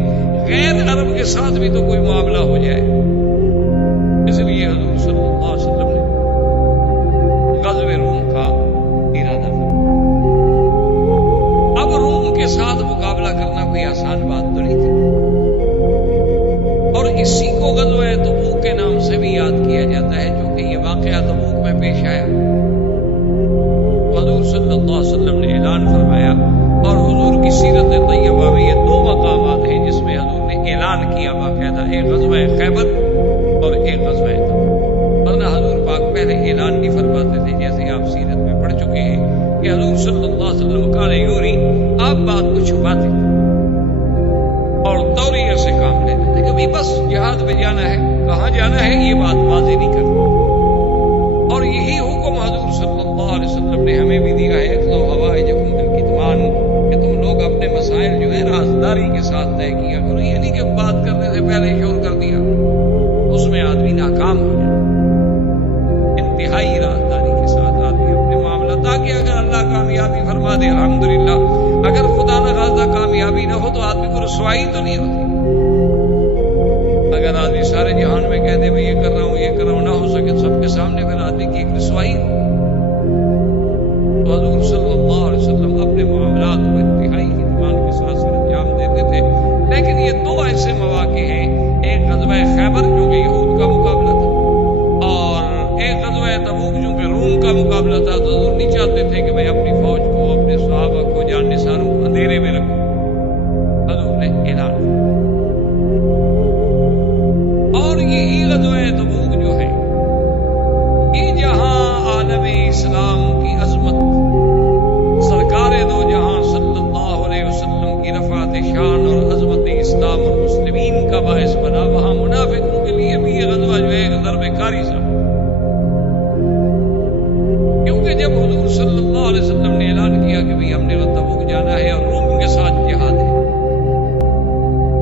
غیر عرب کے ساتھ بھی تو کوئی معاملہ ہو جائے. اس لیے حضور صلی اللہ علیہ وسلم نے غزوہ روم کا ارادہ فرمایا. اب روم کے ساتھ مقابلہ کرنا کوئی آسان بات تو نہیں تھی، اور اسی کو غزوہ تبوک کے نام سے بھی یاد کیا جاتا ہے، چونکہ یہ واقعہ تبوک میں پیش آیا. حضور صلی اللہ علیہ وسلم نے اعلان فرمایا، اور حضور کی سیرت طیبہ میں یہ دو مقامات ہیں جس میں حضور نے اعلان کیا باقاعدہ، ایک غزوہ خیبر اور ایک غزوہ تبوک. ورنہ حضور پاک پہلے اعلان نہیں فرماتے تھے، جیسے آپ سیرت میں پڑھ چکے ہیں کہ حضور صلی اللہ علیہ وسلم کان یوری، آپ بات کو چھپاتے اور توریہ سے کام لیتے تھے. کبھی بس جہاد میں جانا ہے، کہاں جانا ہے یہ بات واضح نہیں کرتے. اور یہی حکم حضور صلی اللہ علیہ وسلم نے ہمیں بھی دیا ہے، اخلو حوائجکم بالکتمان، کہ تم لوگ اپنے مسائل جو ہے رازداری کے ساتھ طے کیا کرو. یہ نہیں کہ بات کرنے سے پہلے شور کر دیا، اس میں آدمی ناکام ہو جائے. انتہائی رازداری کے ساتھ آدمی اپنے معاملہ، تاکہ اگر اللہ کامیابی فرما دے الحمدللہ، اگر خدا نخواستہ کامیابی نہ ہو تو آدمی کو رسوائی تو نہیں ہوتی. اگر آدمی سارے جہان میں کہہ دے میں یہ کر رہا ہوں یہ کر رہا ہوں، نہ ہو سکے سب کے سامنے، پھر آدمی کی ایک رسوائی ہو. تو حضور صلی اللہ علیہ وسلم اپنے معاملات کو انتہائی اطمینان کے ساتھ انجام دیتے تھے. لیکن یہ دو ایسے مواقع ہیں، ایک غزوہ خیبر جو کہ یہود کا مقابلہ تھا، اور ایک غزوہ تبوک جو کہ روم کا مقابلہ تھا. تو حضور نہیں چاہتے تھے کہ میں اپنی فوج کو، اپنے صحابہ کو، جان نثاروں کو اندھیرے میں رکھوں. حضور نے اعلان کیا. اور یہی غزوہ تبوک جو ہے یہ جہاں عالم اسلام کی عظمت، سرکار دو جہاں صلی اللہ علیہ وسلم کی رفعت شان اور عظمت اسلام اور مسلمین کا باعث بنا، وہاں منافقوں کے لیے بھی یہ غزوہ جو ہے ایک ضرب کاری سا. کیونکہ جب حضور صلی اللہ علیہ وسلم نے اعلان کیا کہ بھئی ہم نے تبوک جانا ہے اور روم کے ساتھ جہاد ہے،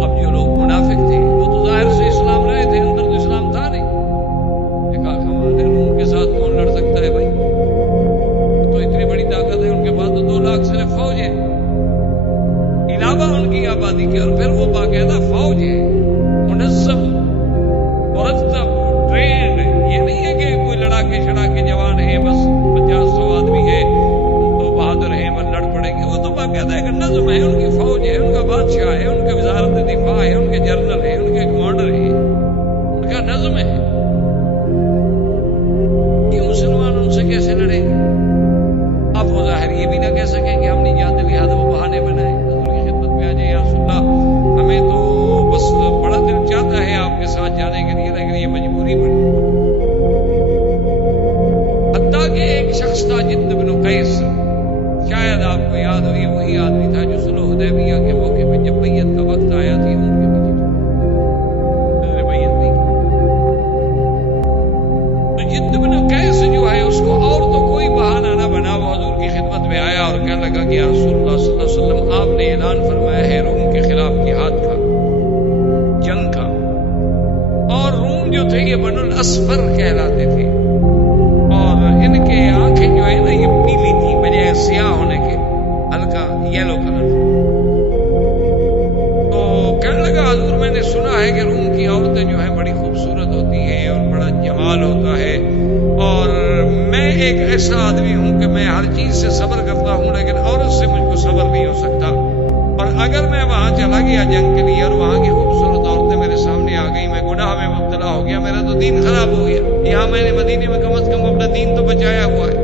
اب جو لوگ منافق تھے وہ تو ظاہر سے اسلام رہے تھے، اندر تو اسلام تھا نہیں. کہا کمال ہے، روم کے ساتھ کون لڑ سکتا ہے بھائی؟ تو اتنی بڑی طاقت ہے، ان کے پاس تو 2 لاکھ صرف فوج ہے، علاوہ ان کی آبادی کے، اور پھر وہ باقاعدہ فوج ہے منظم مرتب ٹرینڈ. یہ نہیں ہے کہ کوئی لڑا کے چھڑا کے جوان ہے، بس 50-100 آدمی ہے تو بہادر ہیں بس لڑ پڑیں گے. وہ تو باقاعدہ ایک نظم ہے، ان کی فوج ہے، ان کا بادشاہ ہے، ان کی وزارت دفاع ہے، ان کے جنرل ہے، ان کے کمانڈر ہے، ان کا نظم ہے. یہ مسلمان ان سے کیسے لڑیں گے؟ اب وہ ظاہر یہ بھی نہ کہہ سکیں کہ ہم نہیں جاتے لہٰذا وہ بہانے بنائیں. حضور کی خدمت میں آ جائے یا رسول اللہ، ہمیں تو بس بڑا دل چاہتا ہے آپ کے ساتھ جانے کے لیے، لیکن یہ مجبوری پڑی. حتیٰ کہ ایک شخص تھا جند بن قیس، شاید آپ کو یاد ہو، یہ وہی آدمی تھا جو صلح حدیبیہ کے موقع پہ جب بیعت کا وقت آیا تھی ان کے پیچھے بیعت نہیں کی۔ تو جد بن قیس جو ہے اس کو اور تو کوئی بہانہ نہ بنا، وہ حضور کی خدمت میں آیا اور کہنے لگا کہ یا رسول اللہ صلی اللہ علیہ وسلم، آپ نے اعلان فرمایا ہے روم کے خلاف جہاد کا، جنگ کا، اور روم جو تھے یہ بنو الاسفر کہلاتے تھے، اور ان کے آنکھیں جو ہے نا یہ پیلی تھی بجائے سیاہ ہونے کے، ہلکا یلو کلر۔ تو کہنے لگا حضور میں نے سنا ہے کہ روم کی عورتیں جو ہیں بڑی خوبصورت ہوتی ہیں اور بڑا جمال ہوتا ہے، اور میں ایک ایسا آدمی ہوں کہ میں ہر چیز سے صبر کرتا ہوں، لیکن عورت سے مجھ کو صبر نہیں ہو سکتا، اور اگر میں وہاں چلا گیا جنگ کے لیے اور وہاں کی خوبصورت عورتیں میرے سامنے آ گئی، میں گناہ میں مبتلا ہو گیا، میرا تو دین خراب ہو گیا۔ یہاں میں نے مدینے میں کم از کم اپنا دین تو بچایا ہوا ہے،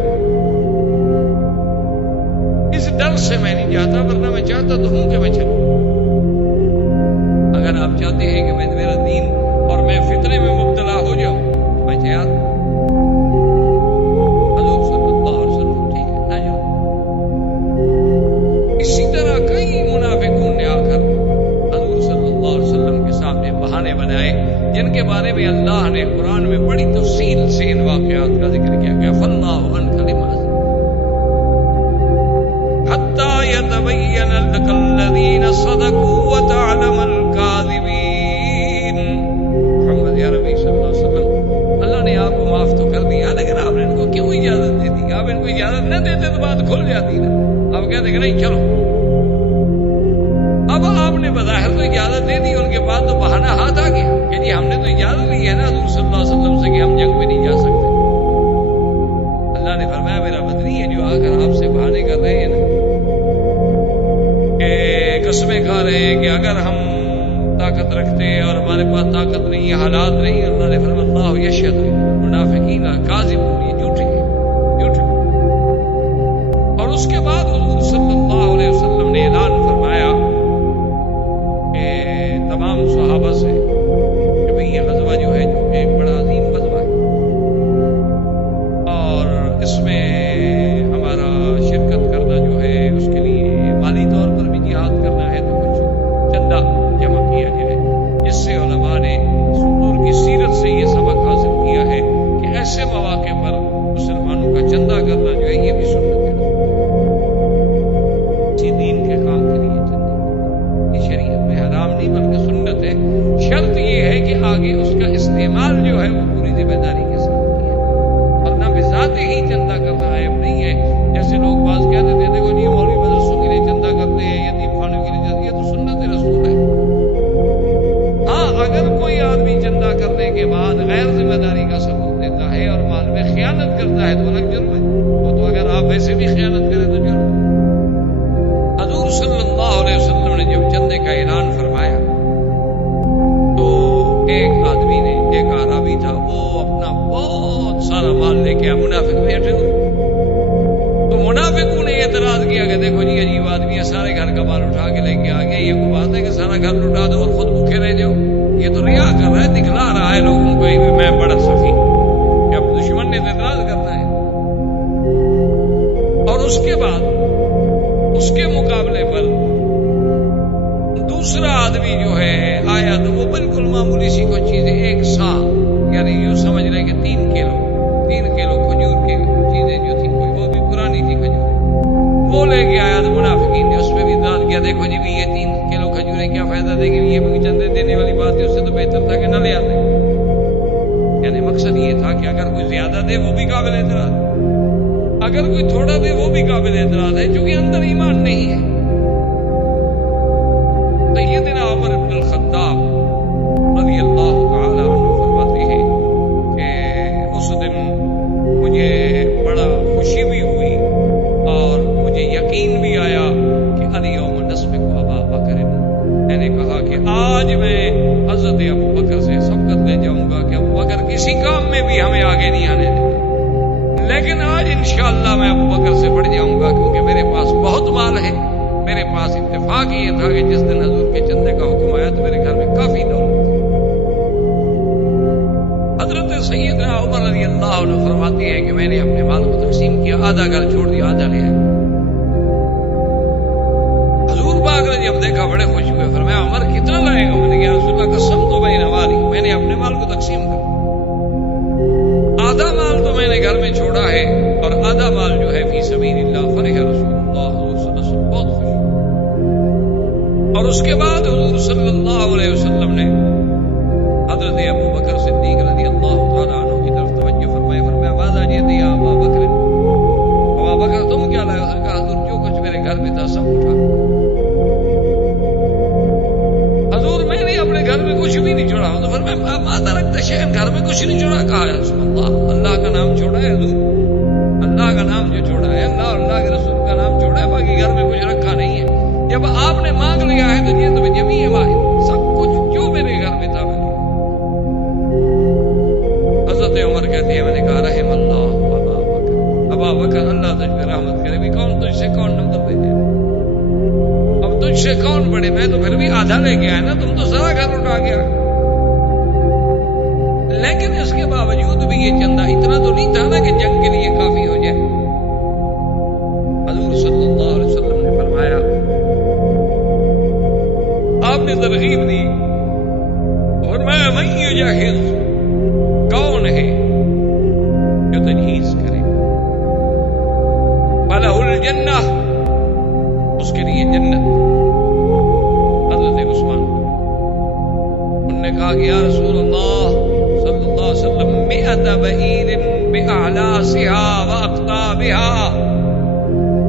اس ڈر سے میں نہیں چاہتا، ورنہ میں چاہتا تو ہوں کہ میں چلوں۔ اگر آپ چاہتے ہیں کہ میں میرا دین اور میں فتنے میں مبتلا ہو جاؤں تو میں چاہتا حضور صلی اللہ علیہ وسلم ٹھیک ہے نہ جاؤ۔ اسی طرح کئی منافقوں نے آ کر حضور صلی اللہ علیہ وسلم کے سامنے بہانے بنائے، جن کے بارے میں اللہ نے قرآن میں بڑی تفصیل سے ان واقعات کا ذکر کیا کہ فاللہ عنک لما حتی یتبین لک الذین صدقوا وتعلم الکاذبین۔ محمد یا ربی صلی اللہ علیہ وسلم، اللہ نے آپ کو معاف تو کر دیا، لیکن آپ نے ان کو کیوں اجازت دے دی؟ آپ ان کو اجازت نہ دیتے تو بات کھل جاتی نا، آپ کہتے کہ نہیں چلو۔ اب آپ نے بظاہر تو اجازت دے دی، ان کے بعد تو بہانہ ہاتھ آ گیا کہ جی ہم نے تو اجازت لی ہے نا حضور صلی اللہ علیہ وسلم سے کہ ہم جنگ میں نہیں جا سکتے۔ اللہ نے فرمایا میرا بدنی ہے جو آ کر آپ سے بہانے کر رہے ہیں نا، کہ قسمیں کھا رہے ہیں کہ اگر ہم طاقت رکھتے اور ہمارے پاس طاقت نہیں ہے، حالات نہیں، اللہ نے فرمایا اللہ یشہد المنافقین کاذبون، یہ جھوٹے ہیں، جھوٹے۔ اور اس کے بعد حضور صلی اللہ علیہ وسلم نے اعلان فرمایا کہ تمام صحابہ سے کہ بھئی یہ غزوہ جو ہے جو ایک بڑا عظیم غزوہ ہے، اور اس میں ہمارا شرکت کرنا جو ہے اس کے لیے مالی طور پر بھی جہاد کرنا ہے، تو کچھ چندہ جمع کیا جائے، جس سے علماء نے حضور کی سیرت سے یہ سبق حاصل کیا ہے کہ ایسے مواقع پر مسلمانوں کا چندہ کرنا جو ہے یہ بھی سنت ہے، اسی دین کے کام کے لیے چندہ یہ شریعت میں حرام نہیں بلکہ سنت ہے۔ شرط یہ ہے کہ آگے اس کا استعمال جو ہے وہ پوری ذمہ داری کے ساتھ کیا، ورنہ بذات ہی چندہ کرنا عیب نہیں ہے۔ جیسے لوگ بعض کہتے تھے دیکھو جی مولوی مدرسوں کے لیے چندہ کرتے ہیں، یتیم خانوں کے لیے چندہ، یہ تو سنت رسول ہے۔ ہاں اگر کوئی آدمی چندہ کرنے کے بعد غیر ذمہ داری کا ثبوت دیتا ہے اور مال میں خیانت کرتا ہے تو الگ جرم ہے، وہ تو اگر آپ ویسے بھی خیانت کریں تو جرم ہے۔ حضور صلی اللہ علیہ وسلم نے جب چندے کا اعلان فرمایا تو ایک آدمی نے، ایک اعرابی تھا، وہ اپنا بہت سارا مال لے کے منافق بیٹھے ہوئے، تو منافقوں نے اعتراض کیا کہ دیکھو جی عجیب آدمی ہے، سارے گھر کا مال اٹھا کے لے کے آ گیا، یہ کوئی بات ہے کہ سارا گھر لٹا دو اور خود بھوکے رہ جاؤ؟ یہ تو ریا کر رہا ہے، دکھلا رہا ہے لوگوں کو کہ میں بڑا سخی ہوں، کہ اب دشمن نے اعتراض کرنا ہے۔ اور اس کے بعد اس کے مقابلے پر دوسرا آدمی جو ہے آیا تو وہ بالکل معمولی سی کوئی چیز ہے، ایک سا، یعنی یوں سمجھ رہے کہ 3 کلو کھجور کی چیزیں جو تھی کوئی وہ بھی پرانی تھی کھجور، وہ لے کے آیا تو منافقین نے اس پہ بھی اعتراض کیا، دیکھو جی بھی یہ 3 کلو کھجوریں کیا فائدہ دے گی، یہ بھی چندے دینے والی بات ہے، اس سے تو بہتر تھا کہ نہ لے آتے۔ یعنی مقصد یہ تھا کہ اگر کوئی زیادہ دے وہ بھی قابل اعتراض، اگر کوئی تھوڑا دے وہ بھی قابل اعتراض ہے، چونکہ اندر ایمان نہیں ہے۔ سیدنا عمر بن الخطاب رضی اللہ تعالی عنہ فرماتے ہیں کہ اس دن مجھے بڑا خوشی بھی ہوئی اور مجھے یقین بھی آیا کہ الیوم نسبق ابا بکر، میں نے کہا کہ آج میں حضرت ابو بکر سے سبقت لے جاؤں گا کہ ابو بکر کسی کام میں بھی ہمیں آگے نہیں آنے دیتا، لیکن آج انشاءاللہ میں ابو بکر سے بڑھ جاؤں گا کیونکہ میرے پاس بہت مال ہے، پہ فرمایا عمر کتنا لائے گا؟ میں نے کہا رسول اللہ قسم تو بین والی، میں نے اپنے مال کو تقسیم کر، آدھا مال تو میں نے گھر میں چھوڑا ہے اور آدھا مال جو ہے فی سبیل اللہ۔ فرح رسول اللہ حضور صلی اللہ علیہ وسلم بہت خوش، اور اس کے بعد حضور صلی اللہ علیہ وسلم نے حضرت ابو بکر صدیق رضی اللہ تعالیٰ عنہ کی طرف توجہ فرمائے، فرمایا ماذا جئت یا ابا بکر، ابا بکر تم کیا لائے؟ اس نے کہا حضور جو کچھ میرے گھر میں تھا سب اٹھا۔ حضور میں نے اپنے گھر میں کچھ بھی نہیں چھوڑا، تو فرمایا ماذا رکھتا شیئن، گھر میں کچھ نہیں چھوڑا؟ کہا یا رسول اللہ اللہ کا نام چھوڑا ہے حضور، اللہ کا نام جو چھوڑا ہے، اللہ اور اللہ کے رسول کا نام چھوڑا ہے، باقی گھر میں کچھ رکھا نہیں ہے۔ جب آپ نے مانگ لیا ہے تو یہ تو جمیع واحد، سب کچھ جو میرے گھر میں تھا میں نے۔ حضرت عمر کہتے ہیں میں نے کہا رحم اللہ ابا بکر، ابا بکر اللہ تجھ پہ رحمت کرے، بھی کون تجھ سے کون نمبر دے دے، اب تجھ سے کون بڑے، میں تو پھر بھی آدھا لے کے آیا نا، تم تو سارا گھر اٹھا گیا۔ لیکن اس کے باوجود بھی یہ چندہ اتنا تو نہیں تھا نا کہ جنگ کے لیے کافی ہو جائے۔ حضور صلی اللہ علیہ وسلم نے فرمایا، آپ نے ترغیب دی، فرمایا من یجہز، کون ہے جو تجہیز کرے، فلہ الجنہ، اس کے لیے جنت۔ حضرت عثمان انہوں نے کہا کہ یا رسول اللہ صلی اللہ علیہ وسلم مئۃ بعیر باعلاسها واقطابها،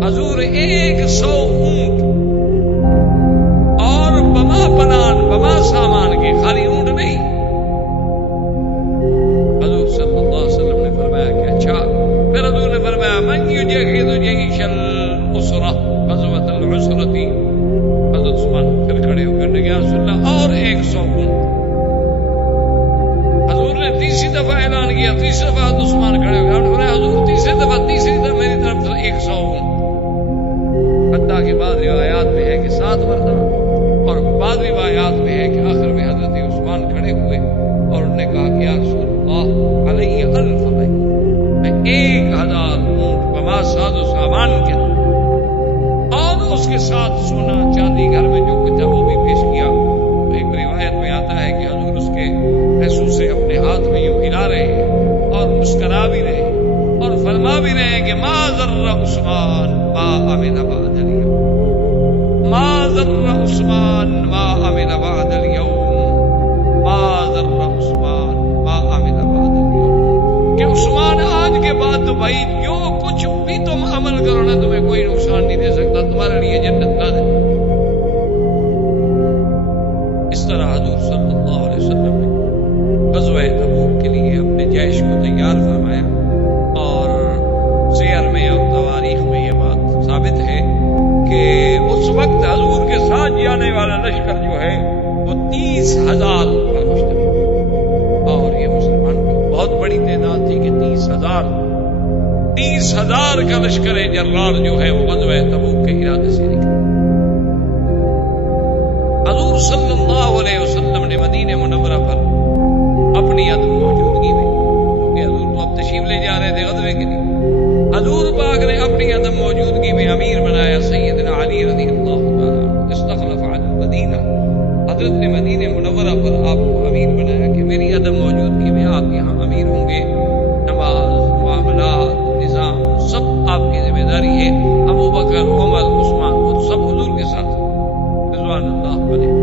حضور 100 اونٹ اور بما پلان بما سامان کے، خالی اونٹ نہیں۔ حضور صلی اللہ علیہ وسلم نے فرمایا کہ اچھا، پھر حضور نے فرمایا من یجہز جیش العسرہ، غزوۃ العسرہ۔ حضرت عثمان پھر کھڑے ہو کر یا رسول اللہ اور 100 اونٹ۔ حضور نے تیسری دفعہ اعلان کیا، تیسری دفعہ عثمان کھڑے ہو گئے، حضور تیسری دفعہ میری طرف سے 100 اونٹ۔ حتیٰ کہ بعض روایات میں ہے کہ 7 مرتبہ، اور بعض روایات میں ہے کہ آخر میں حضرت عثمان کھڑے ہوئے اور انہوں نے کہا کہ یا رسول اللہ علیہ 1000 بعیر، میں 1000 اونٹ بما ساز و سامان کے اور اس کے ساتھ سونا چاندی گھر میں جو کچھ تھا وہ بھی پیش کیا۔ تو ایک روایت میں آتا ہے کہ حضور اس کے محسوس سے اپنے ہاتھ میں یوں ہلا رہے ہیں اور مسکرا بھی رہے ہیں اور فرما بھی رہے ہیں کہ ما ضر عثمان ما عمل بعد اليوم، ما ضر عثمان ما عمل بعد اليوم، ما ضر عثمان ما عمل بعد اليوم، کہ عثمان آج کے بعد تو بھائی جو کچھ بھی تم عمل کرو نا تمہیں کوئی نقصان نہیں دے سکتا، تمہارے لیے جنت لازم۔ اس طرح حضور صلی اللہ علیہ وسلم نے غزوہ تبوک کے لیے اپنے جیش کو تیار فرمایا، اور سیر میں اور تواریخ میں یہ بات ثابت ہے کہ اس وقت حضور کے ساتھ جانے والا لشکر جو ہے وہ 30,000 پر مشتمل، اور یہ مسلمان کو بہت بڑی تعداد تھی کہ 30,000 کا لشکر جرار جو ہے وہ غزوہ تبوک کے ارادے سے نکلا۔ حضور صلی اللہ علیہ وسلم نے مدینہ منورہ پر اپنی عدم موجودگی میں، کیونکہ حضور تو اب تشریف لے جا رہے تھے غزوے کے لیے، حضور پاک نے اپنی عدم موجودگی میں امیر بنایا سیدنا علی رضی اللہ تعالیٰ عنہ، استخلف علی المدینہ، حضرت نے مدینہ منورہ پر آپ کو امیر بنایا کہ میری عدم موجودگی میں آپ یہاں امیر ہوں گے، نماز، معاملات، نظام سب آپ کی ذمہ داری ہے۔ ابو بکر، عمر، عثمان وہ سب حضور کے ساتھ رضوان اللہ علیہ۔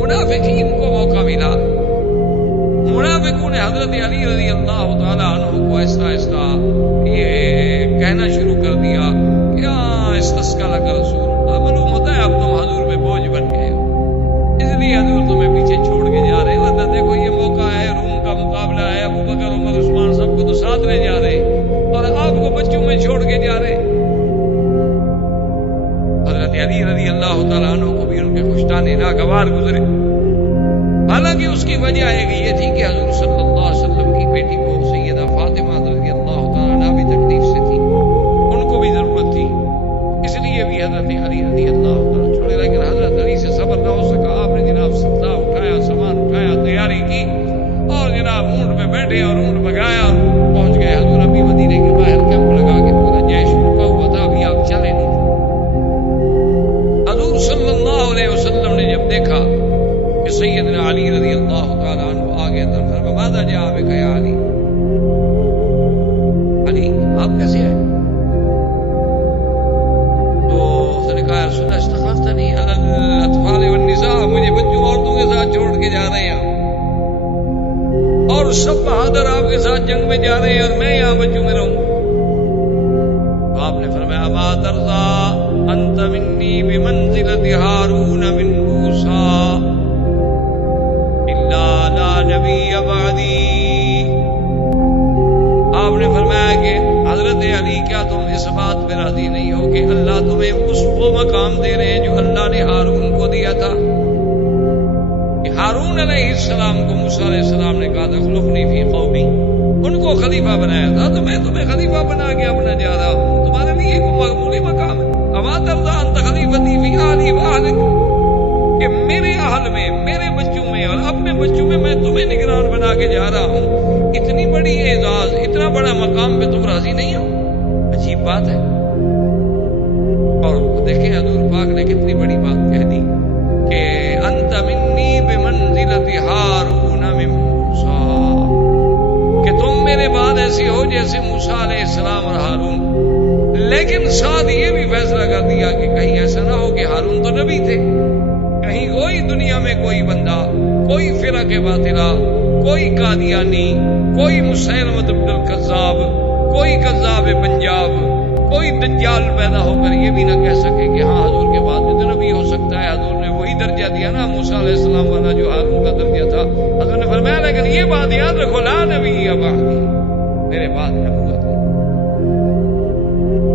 منافقین کو موقع ملا، منافقوں نے حضرت علی رضی اللہ تعالیٰ عنہ کو ایسا یہ کہنا شروع کر دیا کہ استسقا لک رسول اللہ، معلوم ہوتا ہے اب تم حضور میں بوجھ بن گئے ہو، اس لیے حضور تمہیں پیچھے چھوڑ کے جا رہے ہیں، ورنہ دیکھو یہ موقع ہے، روم کا مقابلہ ہے، ابو بکر، عمر، عثمان سب کو تو ساتھ لے جا رہے ہیں اور آپ کو بچوں میں چھوڑ کے جا رہے ہیں۔ حضرت علی رضی اللہ تعالیٰ عنہ کو بھی ان کے خوشتانے ناگوار گزرے، حالانکہ اس کی وجہ یہ تھی کہ حضور صلی اللہ علیہ وسلم کی بیٹی کو سیدہ فاطمہ رضی اللہ تعالیٰ عنہ بھی تکلیف سے تھی، ان کو بھی ضرورت تھی، اس لیے بھی حضرت علی رضی اللہ تعالیٰ چھوڑے، لیکن حضرت علی سے صبر نہ ہو سکا، آپ نے جناب سبزہ اٹھایا، سامان اٹھایا، تیاری کی اور جناب اونٹ پہ بیٹھے اور اونٹ بگایا، پہنچ گئے حضور ابھی مدینے کے باہر کیمپ لگا کے پورا جیش رکا ہوا تھا، ابھی آپ چلے نہیں تھے۔ حضور صلی اللہ علیہ ساتھ جنگ میں جا رہے ہیں اور میں یہاں بچوں میں رہوں. تو آپ نے فرمایا ما ترضا انت منی بمنزلت ہارون من موسیٰ الا لا نبی بعدی. آپ نے فرمایا کہ حضرت علی کیا تم اس بات پہ راضی نہیں ہو کہ اللہ تمہیں اس وہ مقام دے رہے ہیں جو اللہ نے ہارون کو دیا تھا؟ کہ ہارون علیہ السلام کو موسیٰ علیہ السلام نے کہا تھا خلفنی فی قومی، ان کو خلیفہ بنایا تھا، تو میں تمہیں خلیفہ بنا کے اپنا جا رہا ہوں، تمہارے لیے کوئی مقبولی مقام ہے. اما ترضا انت خلیفتی فی اہلی و اہلک، کہ میرے اہل میں، میرے بچوں میں اور اپنے بچوں میں تمہیں نگران بنا کے جا رہا ہوں. اتنی بڑی اعزاز، اتنا بڑا مقام پہ تم راضی نہیں ہو؟ عجیب بات ہے. اور دیکھیں حضور پاک نے کتنی بڑی بات کہہ دی کہ انت منی بمنزلت ہارون من موسیٰ، کہ تم میرے بعد ایسی ہو جیسے موسیٰ علیہ السلام اور ہارون. لیکن ساتھ یہ بھی فیصلہ کر دیا کہ کہیں ایسا نہ ہو کہ ہارون تو نبی تھے، کہیں کوئی دنیا میں کوئی بندہ، کوئی فرق باطلہ، کوئی قادیانی، کوئی مسیلمۃ بن الکذاب، کوئی کذاب پنجاب، کوئی دجال پیدا ہو کر یہ بھی نہ کہہ سکے کہ ہاں حضور کے بعد میں تو نبی ہو سکتا ہے. حضور نے وہی درجہ دیا نا موسیٰ علیہ السلام والا جو ہارون کا درجہ تھا. حضور نے فرمایا لیکن یہ بات یاد رکھو لا نبی بعدی، میرے بعد نبوت ہے.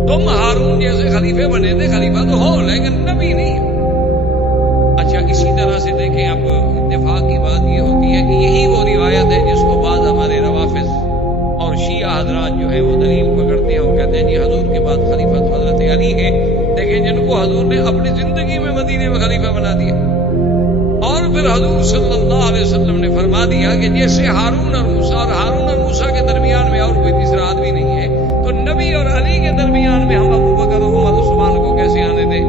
تم ہارون جیسے خلیفے بنے تھے، خلیفہ تو ہو لیکن نبی نہیں ہو. اچھا اسی طرح سے دیکھیں اب اتفاق کی بات یہ ہوتی ہے کہ یہی وہ روایت ہے جس کو بعض ہمارے روافظ اور شیعہ حضرات جو ہے وہ دلیل پکڑتے ہیں اور کہتے ہیں جی حضور کے بعد خلیفہ تو حضرت علی ہے. دیکھیں جن کو حضور نے اپنی زندگی میں مدینے میں خلیفہ بنا دیا، اور پھر حضور صلی اللہ علیہ وسلم نے فرما دیا کہ جیسے ہارون اور موسیٰ، اور ہارون اور موسیٰ کے درمیان میں اور کوئی تیسرا آدمی نہیں ہے، تو نبی اور علی کے درمیان میں ہم ابو بکر اور عمر عثمان کو کیسے آنے دیں؟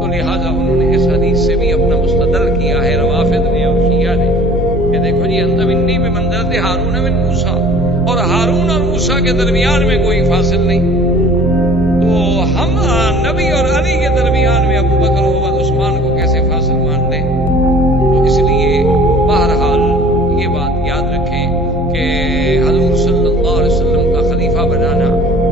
تو لہٰذا انہوں نے اس حدیث سے بھی اپنا مستدل کیا ہے روافض نے اور شیعہ نے کہ دیکھو جی انت منی بمنزلت ہارون من موسیٰ، اور ہارون اور موسیٰ کے درمیان میں کوئی فاصل نہیں، تو ہم نبی اور علی کے درمیان میں ابو بکر اور عمر عثمان کو کیسے فاصل مان لیں؟ تو اس لیے بہرحال یہ بات یاد رکھیں کہ حضور صلی اللہ علیہ وسلم کا خلیفہ بنانا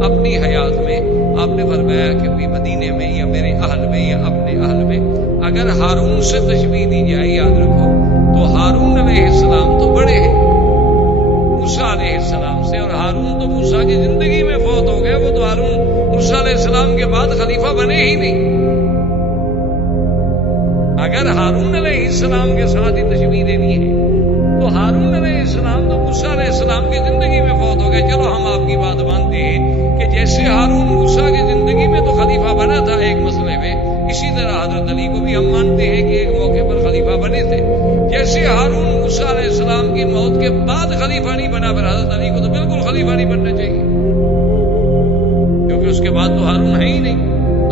اپنی حیات میں آپ نے فرمایا کہ بھی مدینے میں یا میرے اہل میں یا اپنے اہل میں اگر ہارون سے تشبیہ دی جائے، یاد رکھو تو ہارون علیہ السلام تو بڑے ہیں موسیٰ علیہ السلام سے، اور ہارون تو موسیٰ کی زندگی میں فوت ہو گئے، وہ تو ہارون موسیٰ علیہ السلام کے بعد خلیفہ بنے ہی نہیں. اگر ہارون علیہ السلام کے ساتھ ہی تشبیہ دینی ہے تو ہارون علیہ السلام تو موسیٰ علیہ السلام کی زندگی میں فوت ہو گئے. چلو ہم آپ کی بات مانتے ہیں کہ جیسے ہارون موسیٰ کی زندگی میں تو خلیفہ بنا تھا ایک مسئلے میں، اسی طرح حضرت علی کو بھی ہم مانتے ہیں کہ ایک موقع پر خلیفہ بنے تھے. جیسے ہارون موسیٰ علیہ السلام کی موت کے بعد خلیفہ نہیں بنا، پھر حضرت علی کو تو بالکل خلیفہ نہیں بننا چاہیے، کیونکہ اس کے بعد تو ہارون ہے ہی نہیں.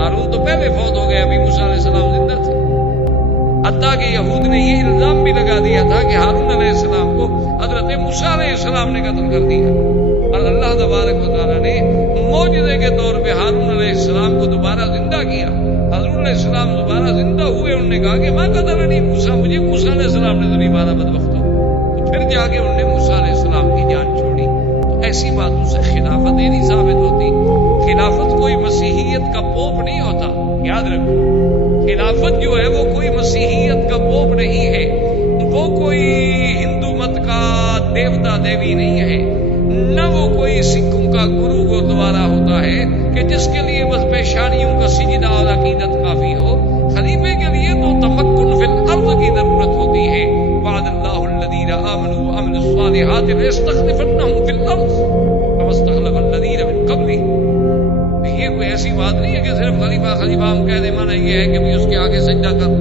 ہارون تو پہلے فوت ہو گئے، ابھی موسیٰ علیہ السلام زندہ تھے. حتیٰ کہ یہود نے یہ الزام بھی لگا دیا تھا کہ ہارون علیہ السلام کو حضرت موسیٰ علیہ السلام نے قتل کر دیا، اور اللہ تبارک و تعالیٰ نے معجزے کے طور پہ ہارون علیہ السلام کو دوبارہ زندہ کیا. حضور علیہ السلام دوبارہ زندہ ہوئے، انہوں نے کہا کہ ماں قتل نہیں موسیٰ، مجھے موسیٰ علیہ السلام نے تو نہیں مارا بدبختو. تو پھر جا کے انہوں نے موسیٰ علیہ السلام کی جان چھوڑی. تو ایسی باتوں سے خلافت یہ نہیں ثابت ہوتی. خلافت کوئی مسیحیت کا پوپ نہیں ہوتا، یاد رکھو. خلافت جو ہے وہ کوئی مسیحیت کا پوپ نہیں ہے، وہ کوئی ہندو مت کا دیوتا دیوی نہیں ہے، نہ وہ کوئی سکھوں کا گرو گردوارا ہوتا ہے کہ جس کے لیے بس پیشانیوں کا سجدہ اور عقیدت کافی ہو. خلیفے کے لیے تو تمکن فی الارض کی ضرورت ہوتی ہے. وعد اللہ الذین آمنوا وعملوا الصالحات ليستخلفنهم فی الارض كما استخلف الذین من قبلهم. یہ کوئی ایسی بات نہیں ہے کہ صرف خلیفہ ہم کہہ دیں، مانا یہ ہے کہ بھی اس کے آگے سجدہ کر.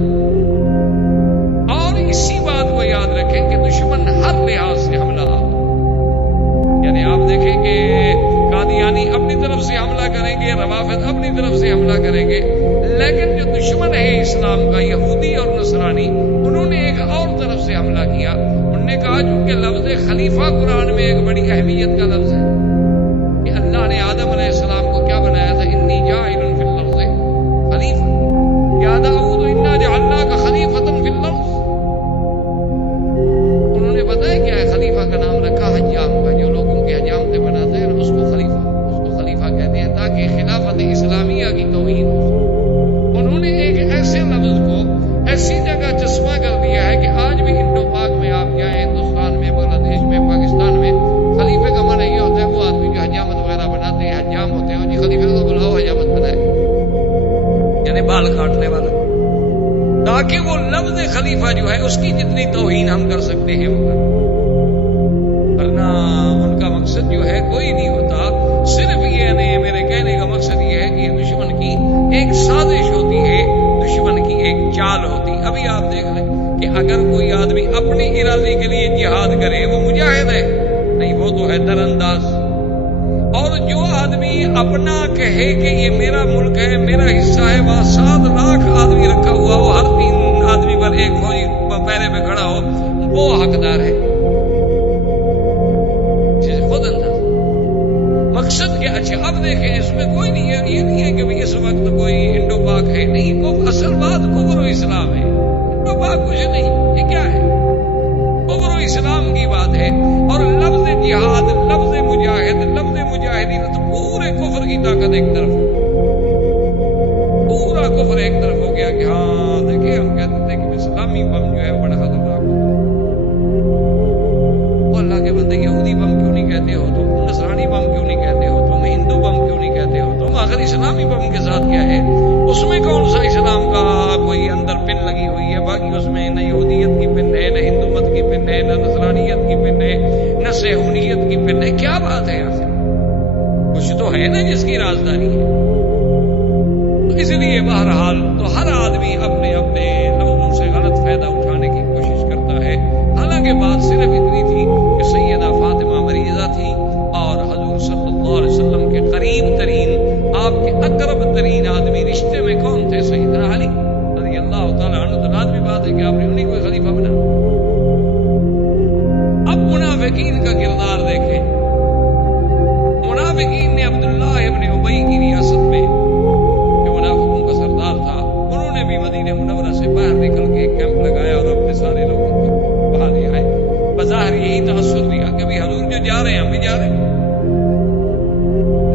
اور اسی بات کو یاد رکھیں کہ دشمن ہر لحاظ سے حملہ آتا، یعنی آپ دیکھیں کہ قادیانی اپنی طرف سے حملہ کریں گے، روافض اپنی طرف سے حملہ کریں گے، لیکن جو دشمن ہے اسلام کا یہودی اور نصرانی، انہوں نے ایک اور طرف سے حملہ کیا. انہوں نے کہا چونکہ لفظ خلیفہ قرآن میں ایک بڑی اہمیت کا لفظ ہے کہ اللہ نے آدم علیہ السلام کو کیا بنایا تھا، انی جاعل فی الارض خلیفہ، یا داؤد انا جعلناک خلیفۃ فی الارض. انہوں نے بتایا کیا ہے خلیفہ کا نام رکھا حجام. توہین. انہوں نے ایک ایسے لفظ کو ایسی جگہ چسپاں کر دیا ہے کہ آج بھی انڈو پاک میں آپ جائیں، ہندوستان میں، بنگلہ دیش میں، پاکستان میں، خلیفے کا معنی یہ ہوتا ہے وہ آدمی جو حجامت وغیرہ بناتے ہیں، حجام ہوتے ہیں، جی خلیفے کو بلاؤ حجامت بنائے، یعنی بال کاٹنے والا، تاکہ وہ لفظ خلیفہ جو ہے اس کی جتنی توہین ہم کر سکتے ہیں وہ کریں. ورنہ ان کا مقصد جو ہے کوئی نہیں ہوتا، صرف یہ نہیں، میرے کہنے کا مقصد یہ ہے کہ دشمن کی ایک سازش ہوتی ہے، دشمن کی ایک چال ہوتی. ابھی آپ دیکھ لیں کہ اگر کوئی آدمی اپنی ارادے کے لیے جہاد کرے وہ مجاہد ہے نہیں، وہ تو ہے ترانداز. اور جو آدمی اپنا کہے کہ یہ میرا ملک ہے، میرا حصہ ہے، وہاں 7 لاکھ آدمی رکھا ہوا ہو، ہر 3 آدمی پر ایک فوجی پیرے پہ کھڑا ہو، وہ حقدار ہے. خود انداز مقصد کیا. اچھا اب دیکھیں اس میں کوئی نہیں ہے، یہ نہیں ہے کہ اس وقت کوئی انڈو پاک ہے، نہیں، اصل بات کفر و اسلام ہے. انڈو پاک کچھ نہیں، یہ کیا ہے؟ کفر و اسلام کی بات ہے. اور لفظ جہاد، لفظ مجاہد، لفظ مجاہدین، تو پورے کفر کی طاقت ایک طرف، پورا کفر ایک طرف ہو گیا کہ ہاں دیکھیں ہم کہتے تھے کہ اسلامی بم جو ہے بڑا خطرناک ہوتا ہے. وہ اللہ کے بندے یہودی بم کیوں نہیں کہتے ہو تم، نصرانی بم کیوں نہیں کہتے ہو تم، ہندو بم کیوں نہیں کہتے ہو تم؟ آخر اسلامی بم کے ساتھ کیا ہے؟ اس میں کون سا اسلام کا کوئی اندر پن لگی ہوئی ہے؟ باقی اس میں نہ یہودیت کی پن ہے، نہ ہندومت کی پن ہے، نہ نصرانیت کی پن ہے، نہ صہیونیت کی پن ہے. کیا بات ہے آخر؟ کچھ تو ہے نا جس کی رازداری ہے. تو اس لیے بہرحال تو ہر آدمی اپنے اپنے لفظوں سے غلط فائدہ اٹھانے کی کوشش کرتا ہے. حالانکہ بات صرف اتنی تھی کہ سیدہ فاطمہ مریضہ تھی اور حضور صلی اللہ علیہ وسلم کے قریب ترین، آپ کے اقرب ترین آدمی رشتے میں کون تھے؟ سیدنا علی رضی اللہ تعالیٰ عنہ. تو لازمی بات ہے کہ آپ نے انہیں کوئی خلیفہ بنا. اب منافقین کا کردار دیکھیں. منافقین نے عبداللہ ابن ابی کی ریاست میں، جو منافقوں کا سردار تھا، انہوں نے بھی مدینہ منورہ سے باہر نکل کے ایک کیمپ لگایا اور اپنے سارے لوگوں کو باہر لے آئے. بظاہر یہی تاثر دیا کہ بھی حضور جو جا رہے ہیں ہم بھی جا رہے ہیں.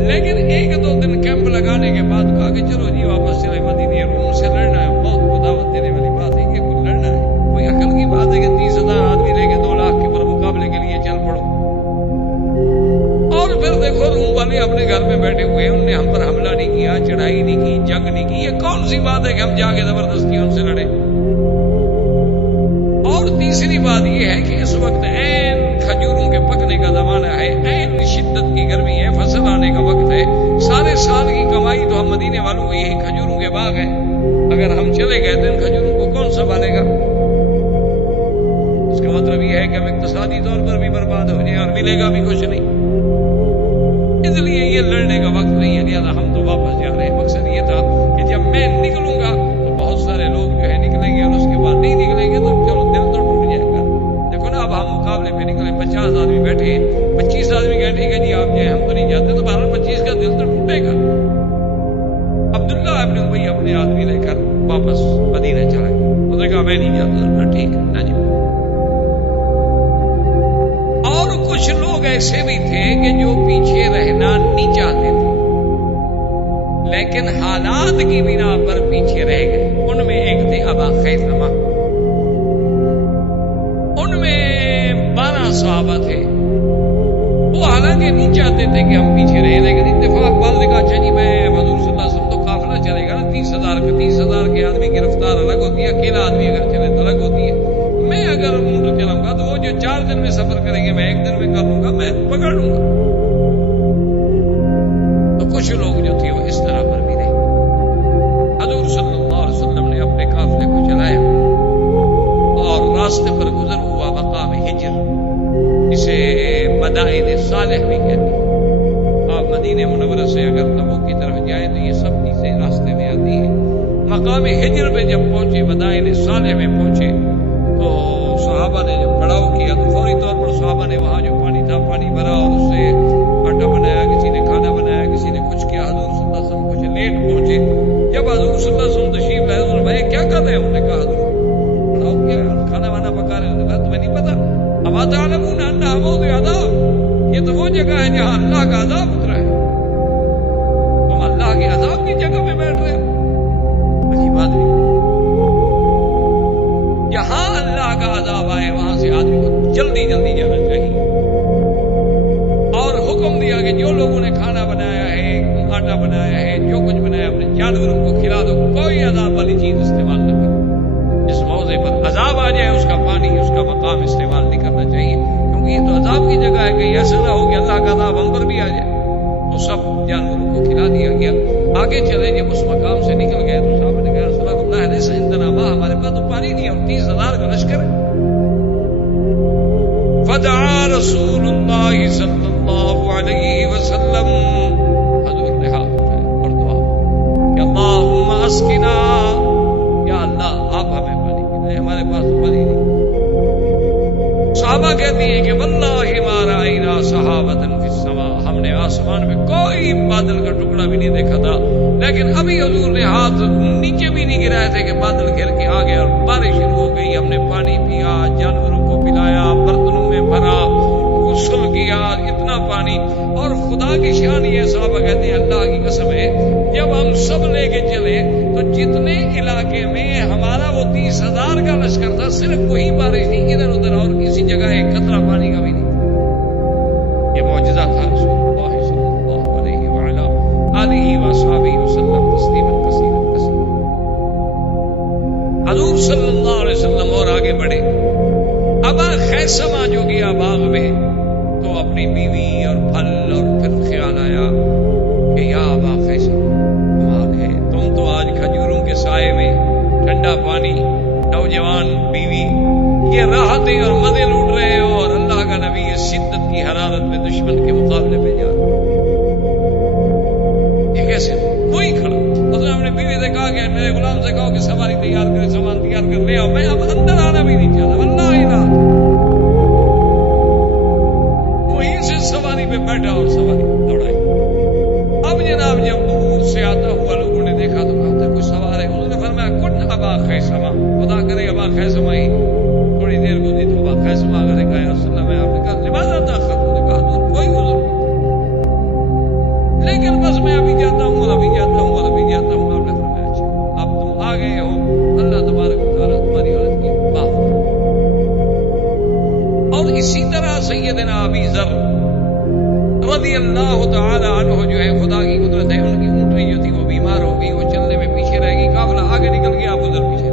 لیکن 1-2 دن کیمپ لگانے کے بعد کہا کہ چلو جی واپس چلے مدینہ. روم سے لڑنا ہے، موت کو دعوت دینے والی بات ہے، یہ کوئی لڑنا ہے؟ کوئی عقل کی بات ہے کہ 30,000 آدمی لے کے 2 لاکھ کے پر مقابلے کے لیے چل پڑو؟ اور پھر دیکھو روم والے اپنے گھر میں بیٹھے ہوئے ہیں، انہوں نے ہم پر حملہ نہیں کیا، چڑھائی نہیں کی، جنگ نہیں کی. یہ کون سی بات ہے کہ ہم جا کے زبردستی ان سے لڑیں؟ اور تیسری بات یہ ہے کہ اس وقت عین کھجوروں کے پکنے کا زمانہ ہے، عین شدت کی گرمی ہے، فصل آنے کا وقت ہے. سارے سال کی کمائی تو ہم مدینے والوں کو یہی کھجوروں کے باغ ہیں. اگر ہم چلے گئے تو ان کھجوروں کو کون سنبھالے گا؟ اس کا مطلب یہ ہے کہ ہم اقتصادی طور پر بھی برباد ہو جائیں اور ملے گا بھی کچھ نہیں. اس لیے یہ لڑنے کا وقت نہیں ہے، لہٰذا ہم تو واپس جا رہے ہیں. مقصد یہ تھا کہ جب میں نکلوں گا تو بہت سارے لوگ جو ہے نکلیں گے، اور اس کے بعد نہیں نکلیں گے تو چلو دل تو ٹوٹ جائے گا. دیکھو نا اب ہم مقابلے میں نکلے، 50 آدمی بیٹھے ہیں، 25 آدمی کہیں ٹھیک ہے جی آپ جائیں، ہم تو نہیں جاتے، تو 12-25 کا دل تو ٹوٹے گا. عبداللہ ابن ابی اپنے آدمی لے کر واپس مدینہ چلا گیا. اس نے کہا میں نہیں جاتا. ٹھیک ہے نہ جاؤ. اور کچھ لوگ ایسے بھی تھے کہ جو پیچھے رہنا نہیں چاہتے تھے لیکن حالات کی بنا پر پیچھے رہ گئے. ان میں ایک تھے ابا خیثمہ. ان میں 12 صحابہ تھے. وہ حالانکہ نہیں چاہتے تھے کہ ہم پیچھے رہیں، لیکن اتفاق بعد نے کہا اچھا جی میں حضور صلی اللہ علیہ وسلم تو قافلہ چلے گا نا 30,000 کے آدمی کی رفتار الگ ہوتی ہے، اکیلا آدمی اگر چلے تو الگ ہوتی ہے. میں اگر اونٹ چلاؤں گا تو وہ جو 4 دن میں سفر کریں گے میں 1 دن میں کر لوں گا، میں پکڑ لوں گا. تو کچھ لوگ جو تھے وہ اس طرح پر بھی رہے. حضور صلی اللہ علیہ وسلم نے اپنے قافلے کو چلایا اور راستے پر گزر ہوا مقام ہجر، اسے مدائن صالح بھی کہتے ہیں. آپ مدینہ منورہ سے اگر تبوک کی طرف جائیں تو یہ سب چیزیں راستے میں آتی ہیں. مقام ہجر پہ جب پہنچے، مدائن صالح میں پہنچے، تو صحابہ نے جب پڑاؤ کیا تو فوری طور پر صحابہ نے وہاں جو پانی تھا پانی بھرا اور اس سے آٹا بنایا، کسی نے کھانا بنایا، کسی نے کچھ کیا. حضور صلی اللہ علیہ وسلم کچھ لیٹ پہنچے. جب حضور صلی اللہ علیہ وسلم تشریف لائے تو بھائی کیا کر رہے ہیں؟ انہوں نے کہا حضور پڑاؤ کیا، کھانا وانا پکا رہے ہیں. تمہیں نہیں پتا؟ اما تعلمون انہا موضع عذاب، یہ تو وہ جگہ ہے جہاں اللہ کا عذاب اترا ہے. تم اللہ کے عذاب کی جگہ پہ بیٹھ رہے جو کچھ بنایا اپنے جانوروں کو کھلا دو، کوئی عذاب والی چیز استعمال نہ کرو. جس موضع پر عذاب آ جائے اس کا پانی، اس کا مقام استعمال نہیں کرنا چاہیے، کیونکہ یہ تو عذاب کی جگہ ہے. کہ ایسا نہ ہو کہ اللہ کا عذاب ہم پر بھی آ جائے. تو سب جانوروں کو کھلا دیا گیا. آگے چلے جب اس مقام سے نکل گئے تو صاحب نے کہا رسول اللہ علیہ وسلم ہمارے پاس تو پانی نہیں ہے اور 30,000 کا لشکر ہے. فدعا رسول اللہ صلی اللہ علیہ وسلم، حضور نے ہاتھ اٹھائے اور دعا کہ اللہم اسقنا، یا اللہ آپ ہمیں پانی پلائیں، ہمارے پاس پانی نہیں. صحابہ کہتی ہیں کہ واللہ ما رأینا سحابۃ فی السماء، ہم نے آسمان میں کوئی بادل کا ٹکڑا بھی نہیں دیکھا تھا، لیکن ابھی حضور نے ہاتھ نیچے بھی نہیں گرائے تھے کہ بادل گھر کے آ گیا اور بارش شروع ہو گئی. ہم نے پانی پیا، جانوروں کو پلایا، برتنوں میں بھرا، غسل کیا، اتنا پانی. اور خدا کی شان یہ صحابہ کہتے ہیں اللہ کی قسم ہے جب ہم سب لے کے چلے تو جتنے علاقے میں ہمارا وہ 30,000 کا لشکر تھا صرف وہی بارش نہیں، ادھر ادھر اور کسی جگہ ایک قطرہ پانی کا بھی نہیں. یہ معجزہ تھا رسول اللہ صلی اللہ علیہ وآلہ آلہ وصحبہ وسلم تسلیما کثیرا کثیرا. حضور صلی اللہ علیہ وسلم اور آگے بڑھے. ابا خیثمہ جو گیا باغ میں تو اپنی بیوی اور پھل اور پھر خیال آیا کہ یا ابا خیثمہ کمال ہے، تم تو آج کھجوروں کے سائے میں ٹھنڈا پانی، نوجوان بیوی، یہ راحتیں اور مزے لوٹ رہے ہو، اور اللہ کا نبی یہ شدت کی حرارت میں دشمن کے مقابلے پہ جا رہا. یہ کیسے؟ وہی کھڑا. اس نے اپنے بیوی سے کہا کہ میرے غلام سے کہو کہ سواری تیار کرے، سامان تیار کر لے آؤ، میں اب اندر آنا بھی نہیں چاہتا. واللہ ہی نہ وہیں سے سواری پہ بیٹھا اور سواری دوڑائی. اب جناب جب دور سے آتا ہوا لوگوں نے دیکھا تو کہا کوئی سوار ہے. انہوں نے فرمایا کن ابا خیثمہ، خدا کرے ابا خیثمہ ہی. تھوڑی دیر گزری تو ابا خیثمہ آ کر کہا رسول اللہ، میں آپ نے کہا لماذا تاخر، انہوں نے کہا حضور کوئی عذر نہیں، لیکن بس میں ابھی جاتا ہوں اور ابھی جاتا ہوں اور ابھی جاتا ہوں. آپ نے فرمایا اچھا اب تم آ گئے ہو، اللہ تبارک و تعالیٰ تمہاری حالت کی معاف کرے. اور اسی طرح سیدنا ابی ذر رضی اللہ تعالی عنہ جو ہے خدا کی قدرت ہے، ان کی اونٹنی جو تھی وہ بیمار ہو گئی، وہ چلنے میں پیچھے رہ گئی. قافلہ آگے نکل گیا، ابو ذر پیچھے.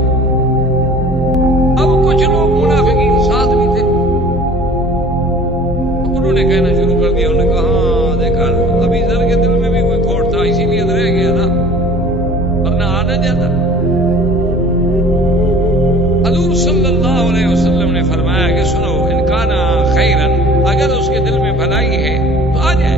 اب کچھ لوگ منافقین ساتھ بھی تھے، انہوں نے کہنا شروع کر دیا. انہوں نے کہا ہاں دیکھا ابی ذر کے دل میں بھی کوئی کھوٹ تھا، اسی لیے رہ گیا نا، ورنہ آنا جاتا. حضور صلی اللہ علیہ وسلم نے فرمایا کہ سنو ان کان خیرن، اگر اس کے دل میں بھلائی ہے تو آ جائے،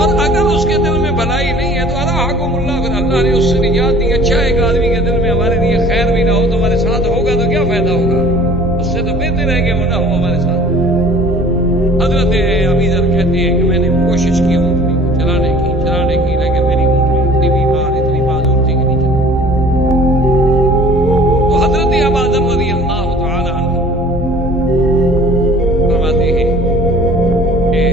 اور اگر اس کے دل میں بھلائی نہیں ہے تو الحکم اللہ، پھر اللہ نے اس سے نجات دی. اچھا ایک آدمی کے دل میں ہمارے لیے خیر بھی نہ ہو تو ہمارے ساتھ ہوگا تو کیا فائدہ ہوگا، اس سے تو بہتر ہے کہ وہ نہ ہو ہمارے ساتھ. حضرت ابی ذر کہتے ہیں کہ میں نے کوشش کی اونٹنی کو چلانے کی، لیکن میری اونٹنی اتنی بیمار، اتنی معذور تھی کہ نہیں چلی. تو حضرت ابا ذر رضی اللہ تعالی عنہ فرماتے ہیں کہ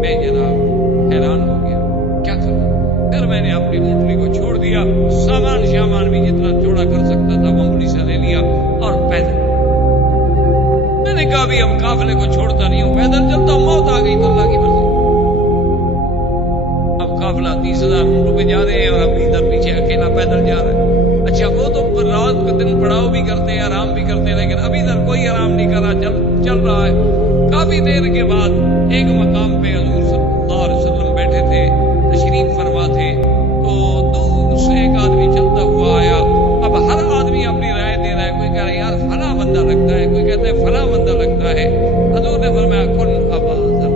میں جناب حیران ہو گیا، کیا کروں. پھر میں نے اپنی اونٹنی کو چھوڑ دیا، سامان بھی جتنا جوڑا کر سکتا تھا وہ اونٹنی سے لے لیا اور پیدل. میں نے کہا بھی اب قافلے کو چھوڑتا نہیں ہوں، پیدل چلتا ہوں، موت آ گئی تو اللہ کی مرضی. اب قافلہ 30,000 اونٹوں پہ جا رہے ہیں اور اب ادھر پیچھے اکیلا پیدل جا رہا ہے. اچھا وہ تو رات کو دن پڑاؤ بھی کرتے ہیں، آرام بھی کرتے ہیں، لیکن ابھی ادھر کوئی آرام نہیں کر رہا، چل رہا ہے. کافی دیر کے بعد ایک مقام پہ حضور صلی اللہ علیہ وسلم بیٹھے تھے، تشریف فرما تھے، تو دور سے ایک آدمی چلتا ہوا آیا. اب ہر آدمی اپنی رائے دے رہا ہے، کوئی کہہ رہا ہے یار فلاں بندہ لگتا ہے، کوئی کہتا ہے فلاں بندہ لگتا ہے. حضور نے فرمایا کن ابا ذر،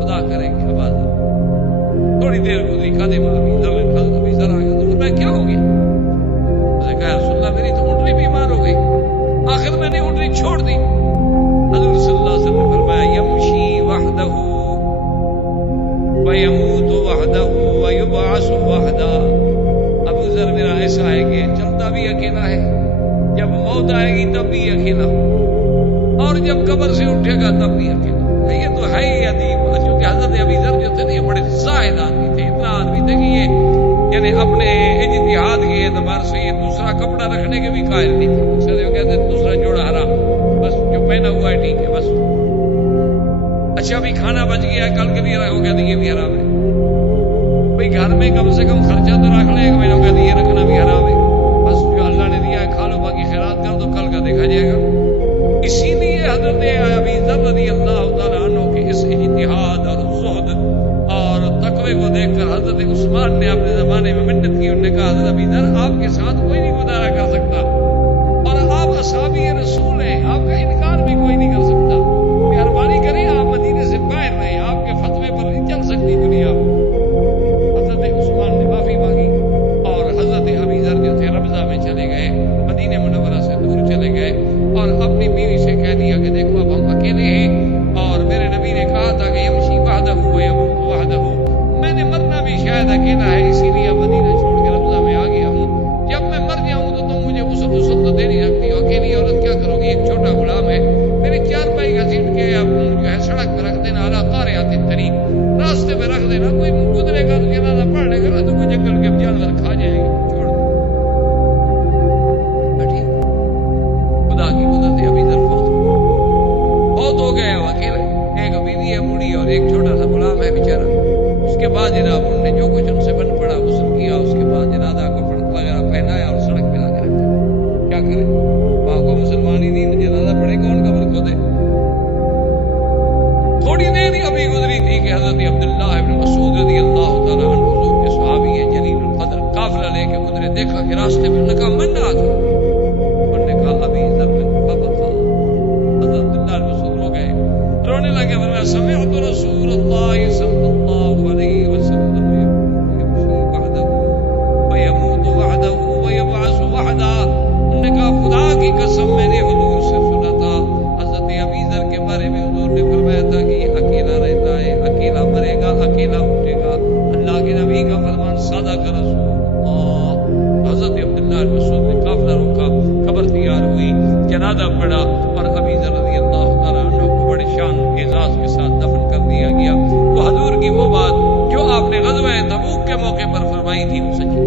خدا کرے کہ ابا ذر. تھوڑی دیر گزری، خادم ابی ذر آ گیا. تو فرمایا کیا ہو گیا؟ اس نے کہا رسول اللہ میری تو اونٹنی بیمار ہو گئی، آخر میں نے اونٹنی چھوڑ دی. حضور صلی اللہ علیہ وسلم نے فرمایا یمشی وحدہ ویموت وحدہ ویبعث وحدہ. ابو ذر میرا ایسا ہے کہ چلتا بھی اکیلا ہے، جب موت آئے گی تب بھی اکیلا، اور جب قبر سے اٹھے گا تب بھی اکیلا. یہ تو ہے ہی عجیب. چونکہ حضرت ابی ذر جو تھے نا یہ بڑے زاہد آدمی تھے. اتنا آدمی تھے کہ یہ یعنی اپنے اجتہاد کے اعتبار سے یہ دوسرا کپڑا رکھنے کے بھی قائل نہیں تھے. اکثر کہتے ہیں دوسرا جوڑا حرام، بس جو پہنا ہوا ہے ٹھیک ہے بس. اچھا ابھی کھانا بچ گیا کل کے لیے رکھو، کہتے یہ بھی حرام ہے. گھر میں کم سے کم خرچہ تو رکھ لے. میں نے کہا یہ رکھنا بھی حرام ہے. بس جو اللہ نے دیا ہے کھا لو, باقی خیرات کر دو, کل کا دیکھا جائے گا. اسی لیے حضرت ابی ذر رضی اللہ تعالیٰ عنہ کے اس اجتہاد اور زہد اور تقوی کو دیکھ کر حضرت عثمان نے اپنے زمانے میں منت کی. انہوں نے کہا حضرت ابی ذر آپ کے ساتھ کوئی نہیں گزارا کر سکتا اور آپ اصحابی رسول ہیں, آپ کا انکار بھی کوئی نہیں کر سکتا. مہربانی کریں آپ مدینے سے باہر رہیں, آپ کے فتوے پر نہیں چل سکتی دنیا. حضرت عثمان نے معافی مانگی اور حضرت ابی ذر جو تھے ربضہ میں چلے گئے, مدینہ منورہ سے دور چلے گئے اور اپنی بیوی سے کہہ دیا کہ دیکھو اب ہم اکیلے ہیں اور میرے نبی نے کہا تھا کہ یمشی وحدہ ویموت وحدہ, میں نے مرنا بھی شاید اکیلا ہے, اسی لیے مدینہ چھوڑ کے ربضہ میں آ گیا ہوں. جب میں مر جاؤں تو تم مجھے غسل تو دے نہیں سکتی ہو, اکیلی عورت کیا کرو گی, ایک چھوٹا غلام ہے, میرے چار پائی گھسیٹ کے اب جو ہے سڑک پہ رکھ دینا, اعلیٰ قاریات الطریق, راستے پہ رکھ دینا, کوئی گزرے گا تو جنازہ پڑھ لے گا تو کوئی جنگل کے جانور کھا جائے گا, چھوڑ دو. خدا کی قدرت ابھی ذر بہت ہو گئے, وہ اکیلے, ایک بیوی ہے بوڑھی اور ایک چھوٹا سا غلام ہے بیچارہ. اس کے بعد جناب انہوں نے جو کچھ ان سے بن پڑا غسل کیا, اس کے بعد جنازہ کو وغیرہ پہنایا اور سڑک پہ لا کے رکھا. کیا کرے, وہاں کو مسلمان ہی نہیں, جنازہ پڑھے کون قبر کھودے. تھوڑی دیر ہی ابھی گزری تھی کہ حضرت عبداللہ ابن مسعود رضی اللہ تعالیٰ عنہ حضور کے صحابی ہیں جلیل القدر, قافلہ لے کے گزرے, دیکھا کہ راستے میں, انہوں نے کہا من آ گیا, انہوں نے کہا ابھی ذر بن فبکا. حضرت عبداللہ بن مسعود رو گئے, رونے لگے, فرمایا سمعت رسول اللہ صلی اللہ علیہ وسلم یمشی وحدہ ویموت وحدہ ویبعث وحدہ. انہوں نے کہا خدا کی قسم میں نے حضور سے سنا تھا حضرت ابی ذر کے بارے میں, حضور نے فرمایا تھا کہ یہ اکیلا رہتا ہے, اکیلا مرے گا, اکیلا اٹھے گا. اللہ کے نبی کا فرمان سادہ کا رسول اللہ. حضرت عبداللہ بن مسعود نے قافلہ روکا, قبر تیار ہوئی, جنازہ پڑا اور ابی ذر رضی اللہ تعالیٰ عنہ کو بڑے شان اعزاز کے ساتھ دفن کر دیا گیا. تو حضور کی وہ بات جو آپ نے غزوہ تبوک کے موقع پر فرمائی تھی وہ سچی.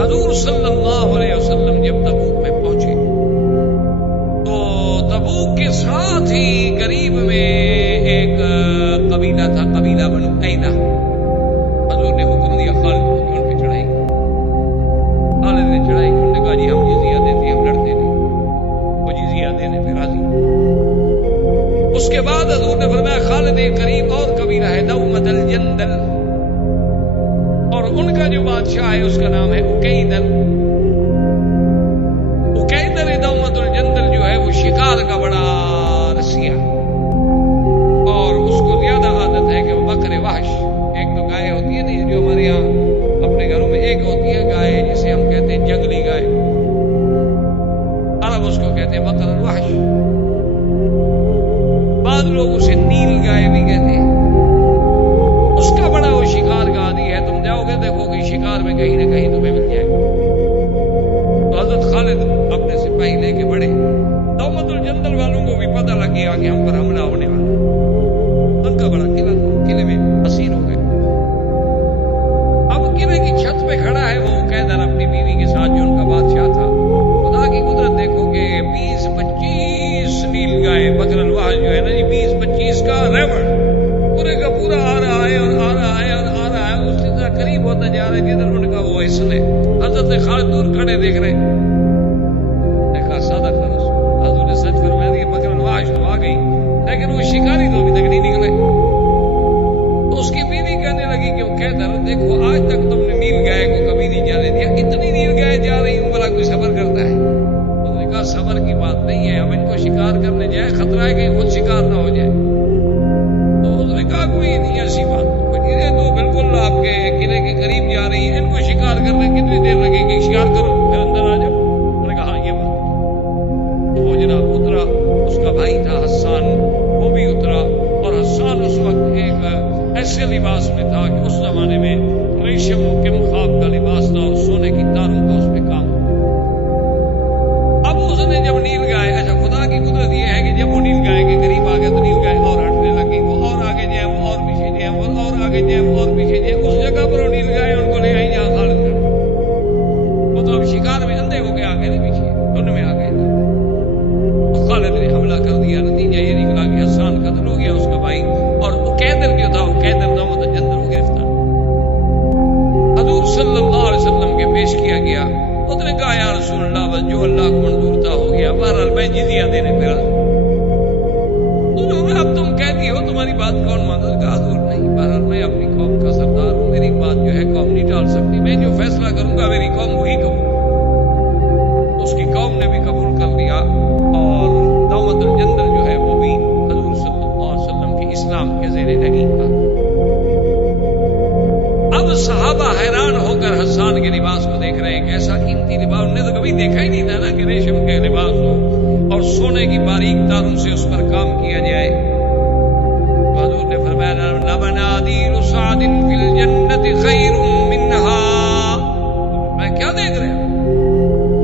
حضور صلی اللہ علیہ وسلم جب تبوک میں پہنچے تو تبوک کے ساتھ ہی قریب میں ایک قبیلہ تھا, قبیلہ بنو اینہ. حضور نے حکم دیا خالد کو کہ ان پہ چڑھائی. خالد نے چڑھائی, انہوں نے کہا جی ہم جزیہ دیتے ہیں, ہم لڑتے نہیں. وہ جزیہ دینے پہ راضی. اس کے بعد حضور نے فرمایا خالد ایک قریب اور قبیلہ ہے دومت الجندل, اور ان کا جو بادشاہ ہے اس کا نام ہے اکیدر. اکیدر دومت الجندل جو ہے وہ شکار کا بڑا رسیا, اور اس کو زیادہ عادت ہے کہ وہ بکر وحش, ایک تو گائے ہوتی ہے نہیں جو ہمارے یہاں اپنے گھروں میں, ایک ہوتی ہے گائے جسے ہم کہتے ہیں جنگلی گائے, عرب اس کو کہتے ہیں بکر الوحش, بعض لوگ اسے نیل گائے بھی کہتے ہیں. اس کا بڑا وہ شکار کا عادی ہے, تم جاؤ گے دیکھو کہ شکار میں کہیں نہ کہیں تمہیں مل جائے گا. تو حضرت خالد اپنے سپاہی لے کے بڑھے. دومت الجندل والوں کو بھی پتہ لگ گیا کہ ہم پر حملہ ہونے والا. ان کا بڑا قلعہ تھا, قلعے میں اسیر ہو گئے. اب قلعے کی چھت پہ کھڑا ہے وہ قیدر اپنی بیوی کے ساتھ جو ان کا بادشاہ تھا. خدا کی قدرت دیکھو کہ 20-25 نیل گائے, بکر الواحد جو ہے نا جی, 20-25 کا ریوڑ پورے کا پورا آ رہا ہے اور آ رہا ہے اور آ رہا ہے. اس کی طرح قریب ہوتا جا رہا ہے جدھر ان کا وہ حصل ہے. حضرت خالد دور کھڑے دیکھ رہے, دیکھا سادہ کا رسول. حضور نے سچ فرمایا کہ بکر الواحد تو آ گئی, لیکن وہ شکاری تو ابھی تک نہیں نکلے. تو اس کی بیوی کہنے لگی کہ وہ قیدر دیکھو آج تک تم نے نیل گائے کو کبھی نہیں جانے دیا, اتنی نیل گائے جا رہی ہوں, بھلا کوئی صبر کرتا ہے. تو نے کہا صبر کی بات نہیں ہے, ہم ان کو شکار کرنے جائے, خطرہ ہے کہ خود شکار نہ ہو جائے. تو اس نے کہا کوئی نہیں ایسی بات, تو بالکل آپ کے قلعے کے قریب جا رہی ہیں, ان کو شکار کرنے کتنی دیر لگے گی, شکار کرو پھر اندر آ جاؤ. انہوں نے کہا ہاں یہ بات. تو وہ جناب اترا, اس کا بھائی تھا حسان, وہ بھی اترا, اور حسان اس وقت ایک ایسے لباس میں تھا کہ اس زمانے میں ریشم و کم خواب کا لباس تھا اور سونے کی تاروں کا اس پہ کام. اب اس نے جب نیل گائے, اچھا خدا کی قدرت یہ ہے کہ جب وہ نیل گائے کے قریب آ گیا تو نیل گائے ہے قوم نہیں ٹال سکتی، میں جو فیصلہ کروں گا میری قوم وہی قبول، اس کی قوم نے بھی قبول کر لیا، اور دعوت الجندل جو ہے وہ بھی حضور صلی اللہ علیہ وسلم کے اسلام کے زیر نگین تھا۔ اب صحابہ حیران ہو کر حسان کے لباس کو دیکھ رہے ہیں کہ ایسا قیمتی لباس انہوں نے تو کبھی دیکھا ہی نہیں تھا نا، کہ ریشم کے لباس ہو اور سونے کی باریک تاروں سے اس پر کام کیا جائے۔ حضور نے فرمایا لَمَنَادِيلُ سَعْدٍ فِي الْجَنَّةِ خَيْرٌ مِّنْهَا۔ میں کیا دیکھ رہے ہیں؟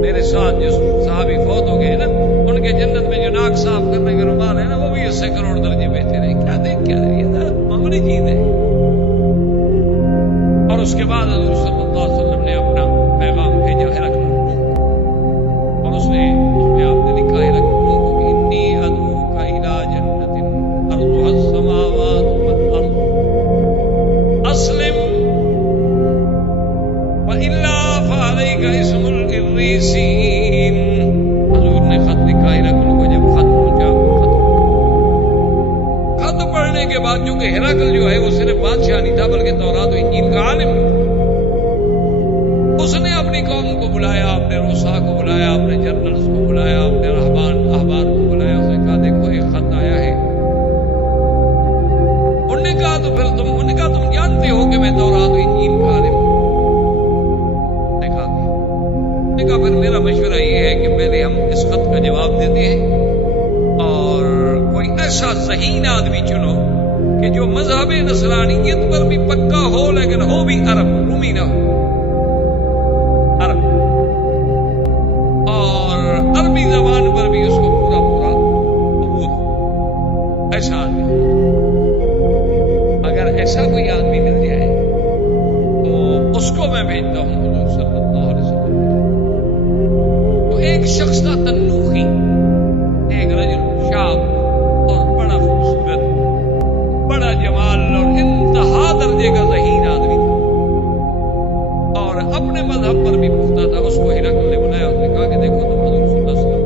میرے ساتھ جو صحابی فوت ہو گئے نا، ان کے جنت میں جو ناک صاف کرنے کے رومال ہے نا، وہ بھی اس سے کروڑ درجے بہتر ہے۔ کیا دیکھ کیا رہی ہے؟ معمولی چیز ہے۔ اور اس کے بعد حضور صلی اللہ علیہ وسلم نے اپنا پیغام بھیجا ہرقل، اور اس میں آپ نے لکھا ہرقل کو کہ انی ادعوک الی جنت ارضها السماوات والارض اسلم والا فعلیک اسم العریسین۔ حضور نے خط لکھا ہرقل کو، جب خط پہنچا، خط پڑھنے کے بعد چونکہ ہرقل جو ہے وہ صرف بادشاہ نہیں تھا بلکہ تورات و انجیل کا عالم تھا، اس نے اپنی قوم کو بلایا، اپنے روسا کو بلایا، اپنے جنرلز کو بلایا، اپنے رہبان احبار کو بلایا، اس نے کہا دیکھو ایک خط آیا ہے۔ انہوں نے کہا تو پھر تم جانتے ہو کہ میں تورات و انجیل کا عالم ہوں۔ نے کہا پھر میرا مشورہ یہ ہے کہ پہلے ہم اس خط کا جواب دیتے ہیں، اور کوئی ایسا ذہین آدمی چنو کہ جو مذہب نصرانیت پر بھی پکا ہو لیکن ہو بھی عرب، رومی نہ ہو، عرب، اور عربی زبان پر بھی اس کو پورا قبول ہو، ایسا آدمی۔ اگر ایسا کوئی آدمی مل جائے تو اس کو میں بھیجتا ہوں حضور صلی اللہ علیہ وسلم۔ تو ایک شخص تھا تنوخی، ایک رجل شاب اور بڑا خوبصورت، بڑا جمال اور انتہا درجے کا ذہین آدمی تھا، اور اپنے مذہب پر بھی پختہ تھا۔ اس کو ہرقل نے بلایا، اس نے کہا کہ دیکھو تم حضور صلی اللہ علیہ وسلم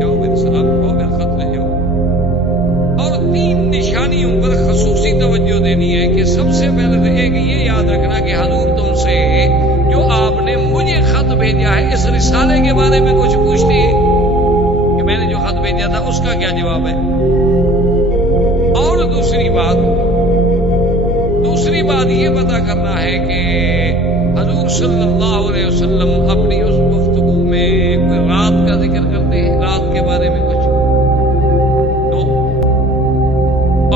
جاؤ، میرے سلام کہو، میرا خط لے جاؤ، اور 3 نشانیوں پر خصوصی توجہ دینی ہے کہ سب سے پہلے تو ایک یہ یاد رکھنا کہ حضور تم سے جو آپ نے مجھے خط بھیجا ہے اس رسالے کے بارے میں کچھ پوچھتے ہیں کہ میں نے جو خط بھیجا تھا اس کا کیا جواب ہے، اور دوسری بات یہ پتا کرنا ہے کہ حضور صلی اللہ علیہ وسلم اپنی اس گفتگو میں کوئی رات کا ذکر کرتے ہیں، رات کے بارے میں کچھ تو،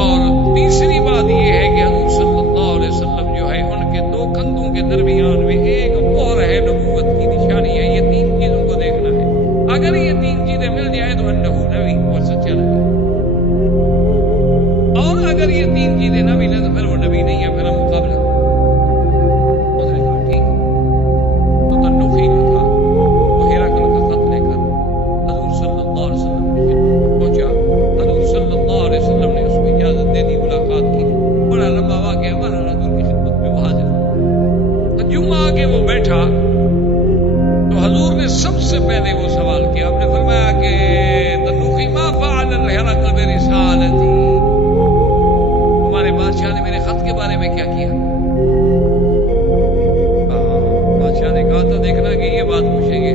اور تیسری بات یہ ہے کہ حضور صلی اللہ علیہ وسلم جو ہے ان کے 2 کندھوں کے درمیان میں ایک مہر ہے، نبوت کی نشانی ہے۔ یہ 3 چیزوں کو دیکھنا ہے، اگر یہ 3 چیزیں مل جائیں تو انہو نبی اور سچا نبی، اور اگر یہ 3 چیزیں نہ ملیں تو پھر وہ نبی نہیں ہے، پھر ہم مقابلہ۔ اس نے کہا ٹھیک، تو تنوخی جو تھا وہ ہرقل کا خط لے کر حضور صلی اللہ علیہ وسلم کی خدمت میں پہنچا۔ حضور صلی اللہ علیہ وسلم نے اس کو اجازت دے دی، ملاقات کی، بڑا لمبا واقعہ ہمارا، حضور کی خدمت میں وہ حاضر ہوا۔ جمعہ آ کے وہ بیٹھا تو حضور نے سب سے پہلے وہ سوال کیا، آپ نے فرمایا کہ تنوخی ما فعل ہرقل برسالتی، تمہارے بادشاہ نے میرے خط کے بارے میں کیا کیا؟ بادشاہ نے کہا تھا دیکھنا کہ یہ بات پوچھیں گے،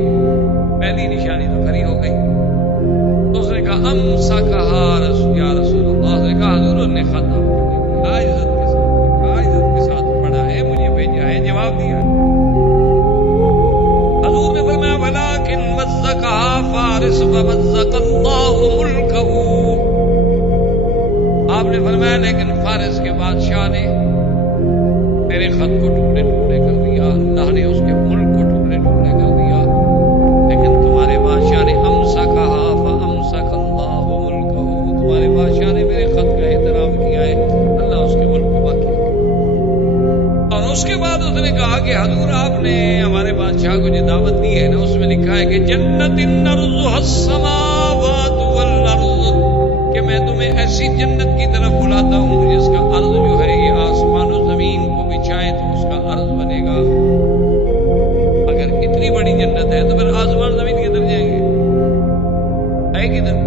پہلی نشانی تو کھری ہو گئی۔ تو اس نے کہا امسکھا یا رسول اللہ، اس نے کہا حضور نے خط آپ کو دے دیا، عزت کے ساتھ پڑھا ہے، مجھے بھیجا ہے، جواب دیا۔ حضور نے فرمایا ولکن مزقھا فارس فمزق اللہ ملکہ، آپ نے فرمایا لیکن فارس کے بادشاہ نے میرے خط کو ٹکڑے ٹکڑے کر دیا، اللہ نے اس کے ملک کو ٹکڑے ٹکڑے کر دیا، لیکن تمہارے بادشاہ نے امسکھا فامسک اللہ ملکہ، تمہارے بادشاہ نے میرے خط کا احترام کیا ہے، اللہ اس کے ملک کو باقی رکھے۔ اور اس کے بعد اس نے کہا کہ حضور آپ نے ہمارے بادشاہ کو جو دعوت دی ہے نا، اس میں لکھا ہے کہ جنت عرضها السماوات والارض، کہ میں تمہیں ایسی جنت کی طرف بلاتا ہوں جس کا عرض جو ہے یہ آسمان و زمین کو بچھائے تو اس کا عرض بنے گا۔ اگر اتنی بڑی جنت ہے تو پھر آسمان زمین کدھر جائیں گے، ہے کدھر؟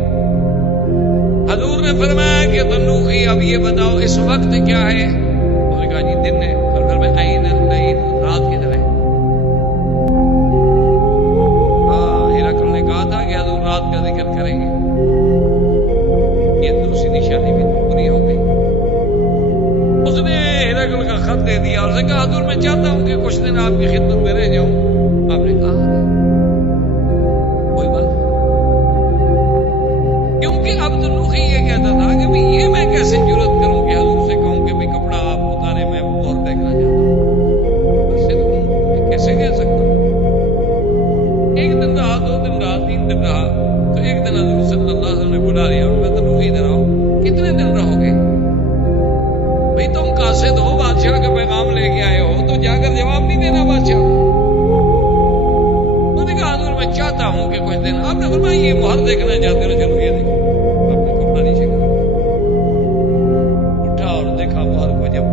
حضور نے فرمایا کہ تنوخی اب یہ بتاؤ اس وقت کیا ہے؟ اس نے کہا جی دن ہے۔ پھر میں این اللیل کچھ دن آپ کی خدمت میں رہ جاؤں؟ آپ نے کہا کوئی بات، کیونکہ عبد الروحی یہ کہتا تھا کہ بھی یہ میں کیسے جرات کروں کہ حضور سے کہوں کہ بھی کپڑا آپ اتارے میں اور دیکھنا چاہتا ہوں، کیسے کہہ سکتا ہوں؟ ایک دن رہا، 2 دن رہا، 3 دن رہا، تو ایک دن حضور صلی اللہ علیہ وسلم نے بلا لیا اور میں تو روحی ادھر آؤ، کتنے دن رہو گے بھائی؟ تم قاصد ہو، بادشاہ کا پیغام لے کے آئے ہو، تو جا کر جواب نہیں دینا بادشاہ؟ میں نے کہا حضور میں چاہتا ہوں کہ کچھ دن، آپ نے فرمایا یہ مہر دیکھنا چاہتے ہو، چلو یہ دیکھو، آپ نے کپڑا نیچے کرا، اٹھا اور دیکھا مہر کو، جب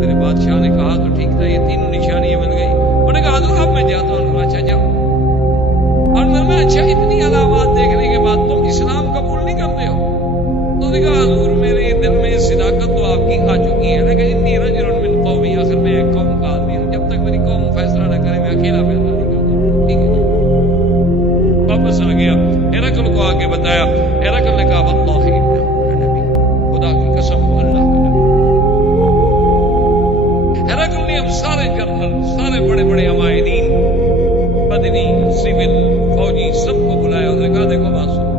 میرے بادشاہ نے کہا تو ٹھیک تھا، یہ 3 نشانیاں مل گئی۔ انہوں نے کہا حضور اب میں جاتا ہوں۔ اچھا جاؤ۔ اور میں اچھا اتنی علامات دیکھنے کے بعد تم اسلام قبول نہیں کرتے ہو؟ تو نے کہا حضور میرے دل میں صداقت تو آپ کی آ چکی ہے، لیکن انی رجل من قومی، آخر میں ایک قوم کا آدمی ہوں، جب تک میری قوم فیصلہ نہ کرے میں اکیلا فیصلہ نہیں کرتا۔ ٹھیک ہے جی، واپس آ گیا، ہرقل کو آ کے بتایا۔ ہرقل نے کہا واللہ انہ نبی، خدا کی قسم وہ اللہ کا نبی۔ ہرقل نے اب سارے جنرل، سارے بڑے بڑے عمائدین، مدنی، سول، فوجی، سب کو بلایا اور نے کہا دیکھو بات سنو،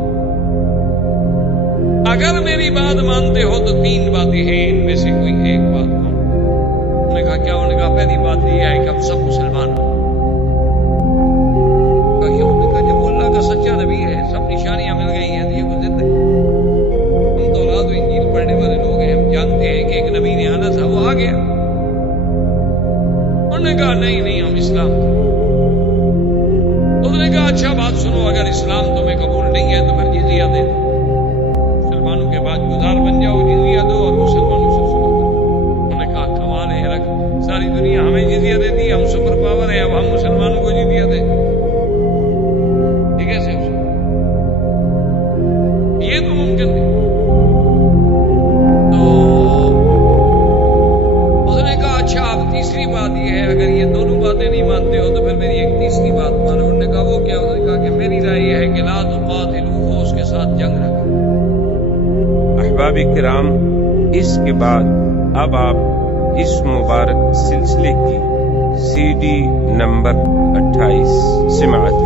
اگر میری بات مانتے ہو تو 3 باتیں ہیں، ان میں سے کوئی ایک بات مانو۔ انہوں نے کہا کیا؟ انہوں نے کہا پہلی بات یہ ہے کہ ہم سب مسلمان ہیں۔ کیوں؟ انہوں نے کہا جب وہ اللہ کا سچا نبی ہے، سب نشانیاں مل گئی ہیں، یہ وہ زندہ ہے، ہم تو اولاد و انجیل پڑھنے والے لوگ ہیں، ہم جانتے ہیں کہ ایک نبی نے آنا تھا، وہ آ گیا۔ انہوں نے کہا نہیں نہیں ہم اسلام تھے۔ انہوں نے کہا اچھا بات سنو، اگر اسلام تمہیں قبول نہیں ہے تو پھر جزیہ دے دو، مسلمانوں کے بعد گزار بن جاؤ، جزیہ دو اور مسلمانوں سے صلح کرو۔ انہوں نے کہا کمال ہے رکھ، ساری دنیا ہمیں جزیہ دیتی ہے، ہم سپر پاور ہیں، اب ہم مسلمانوں کو جزیہ دیں، یہ کیسے ہو سکتا؟ یہ تو ممکن نہیں۔ تو انہوں نے کہا اچھا اب تیسری بات یہ ہے، اگر یہ دونوں باتیں نہیں مانتے ہو تو پھر میری ایک تیسری بات مانو۔ انہوں نے کہا وہ کیا؟ انہوں نے کہا کہ میری رائے یہ ہے کہ لا تقاتلوہ، اس کے ساتھ جنگ نہ کرو۔ احباب کرام، اس کے بعد اب آپ اس مبارک سلسلے کی CD نمبر 28 سماعت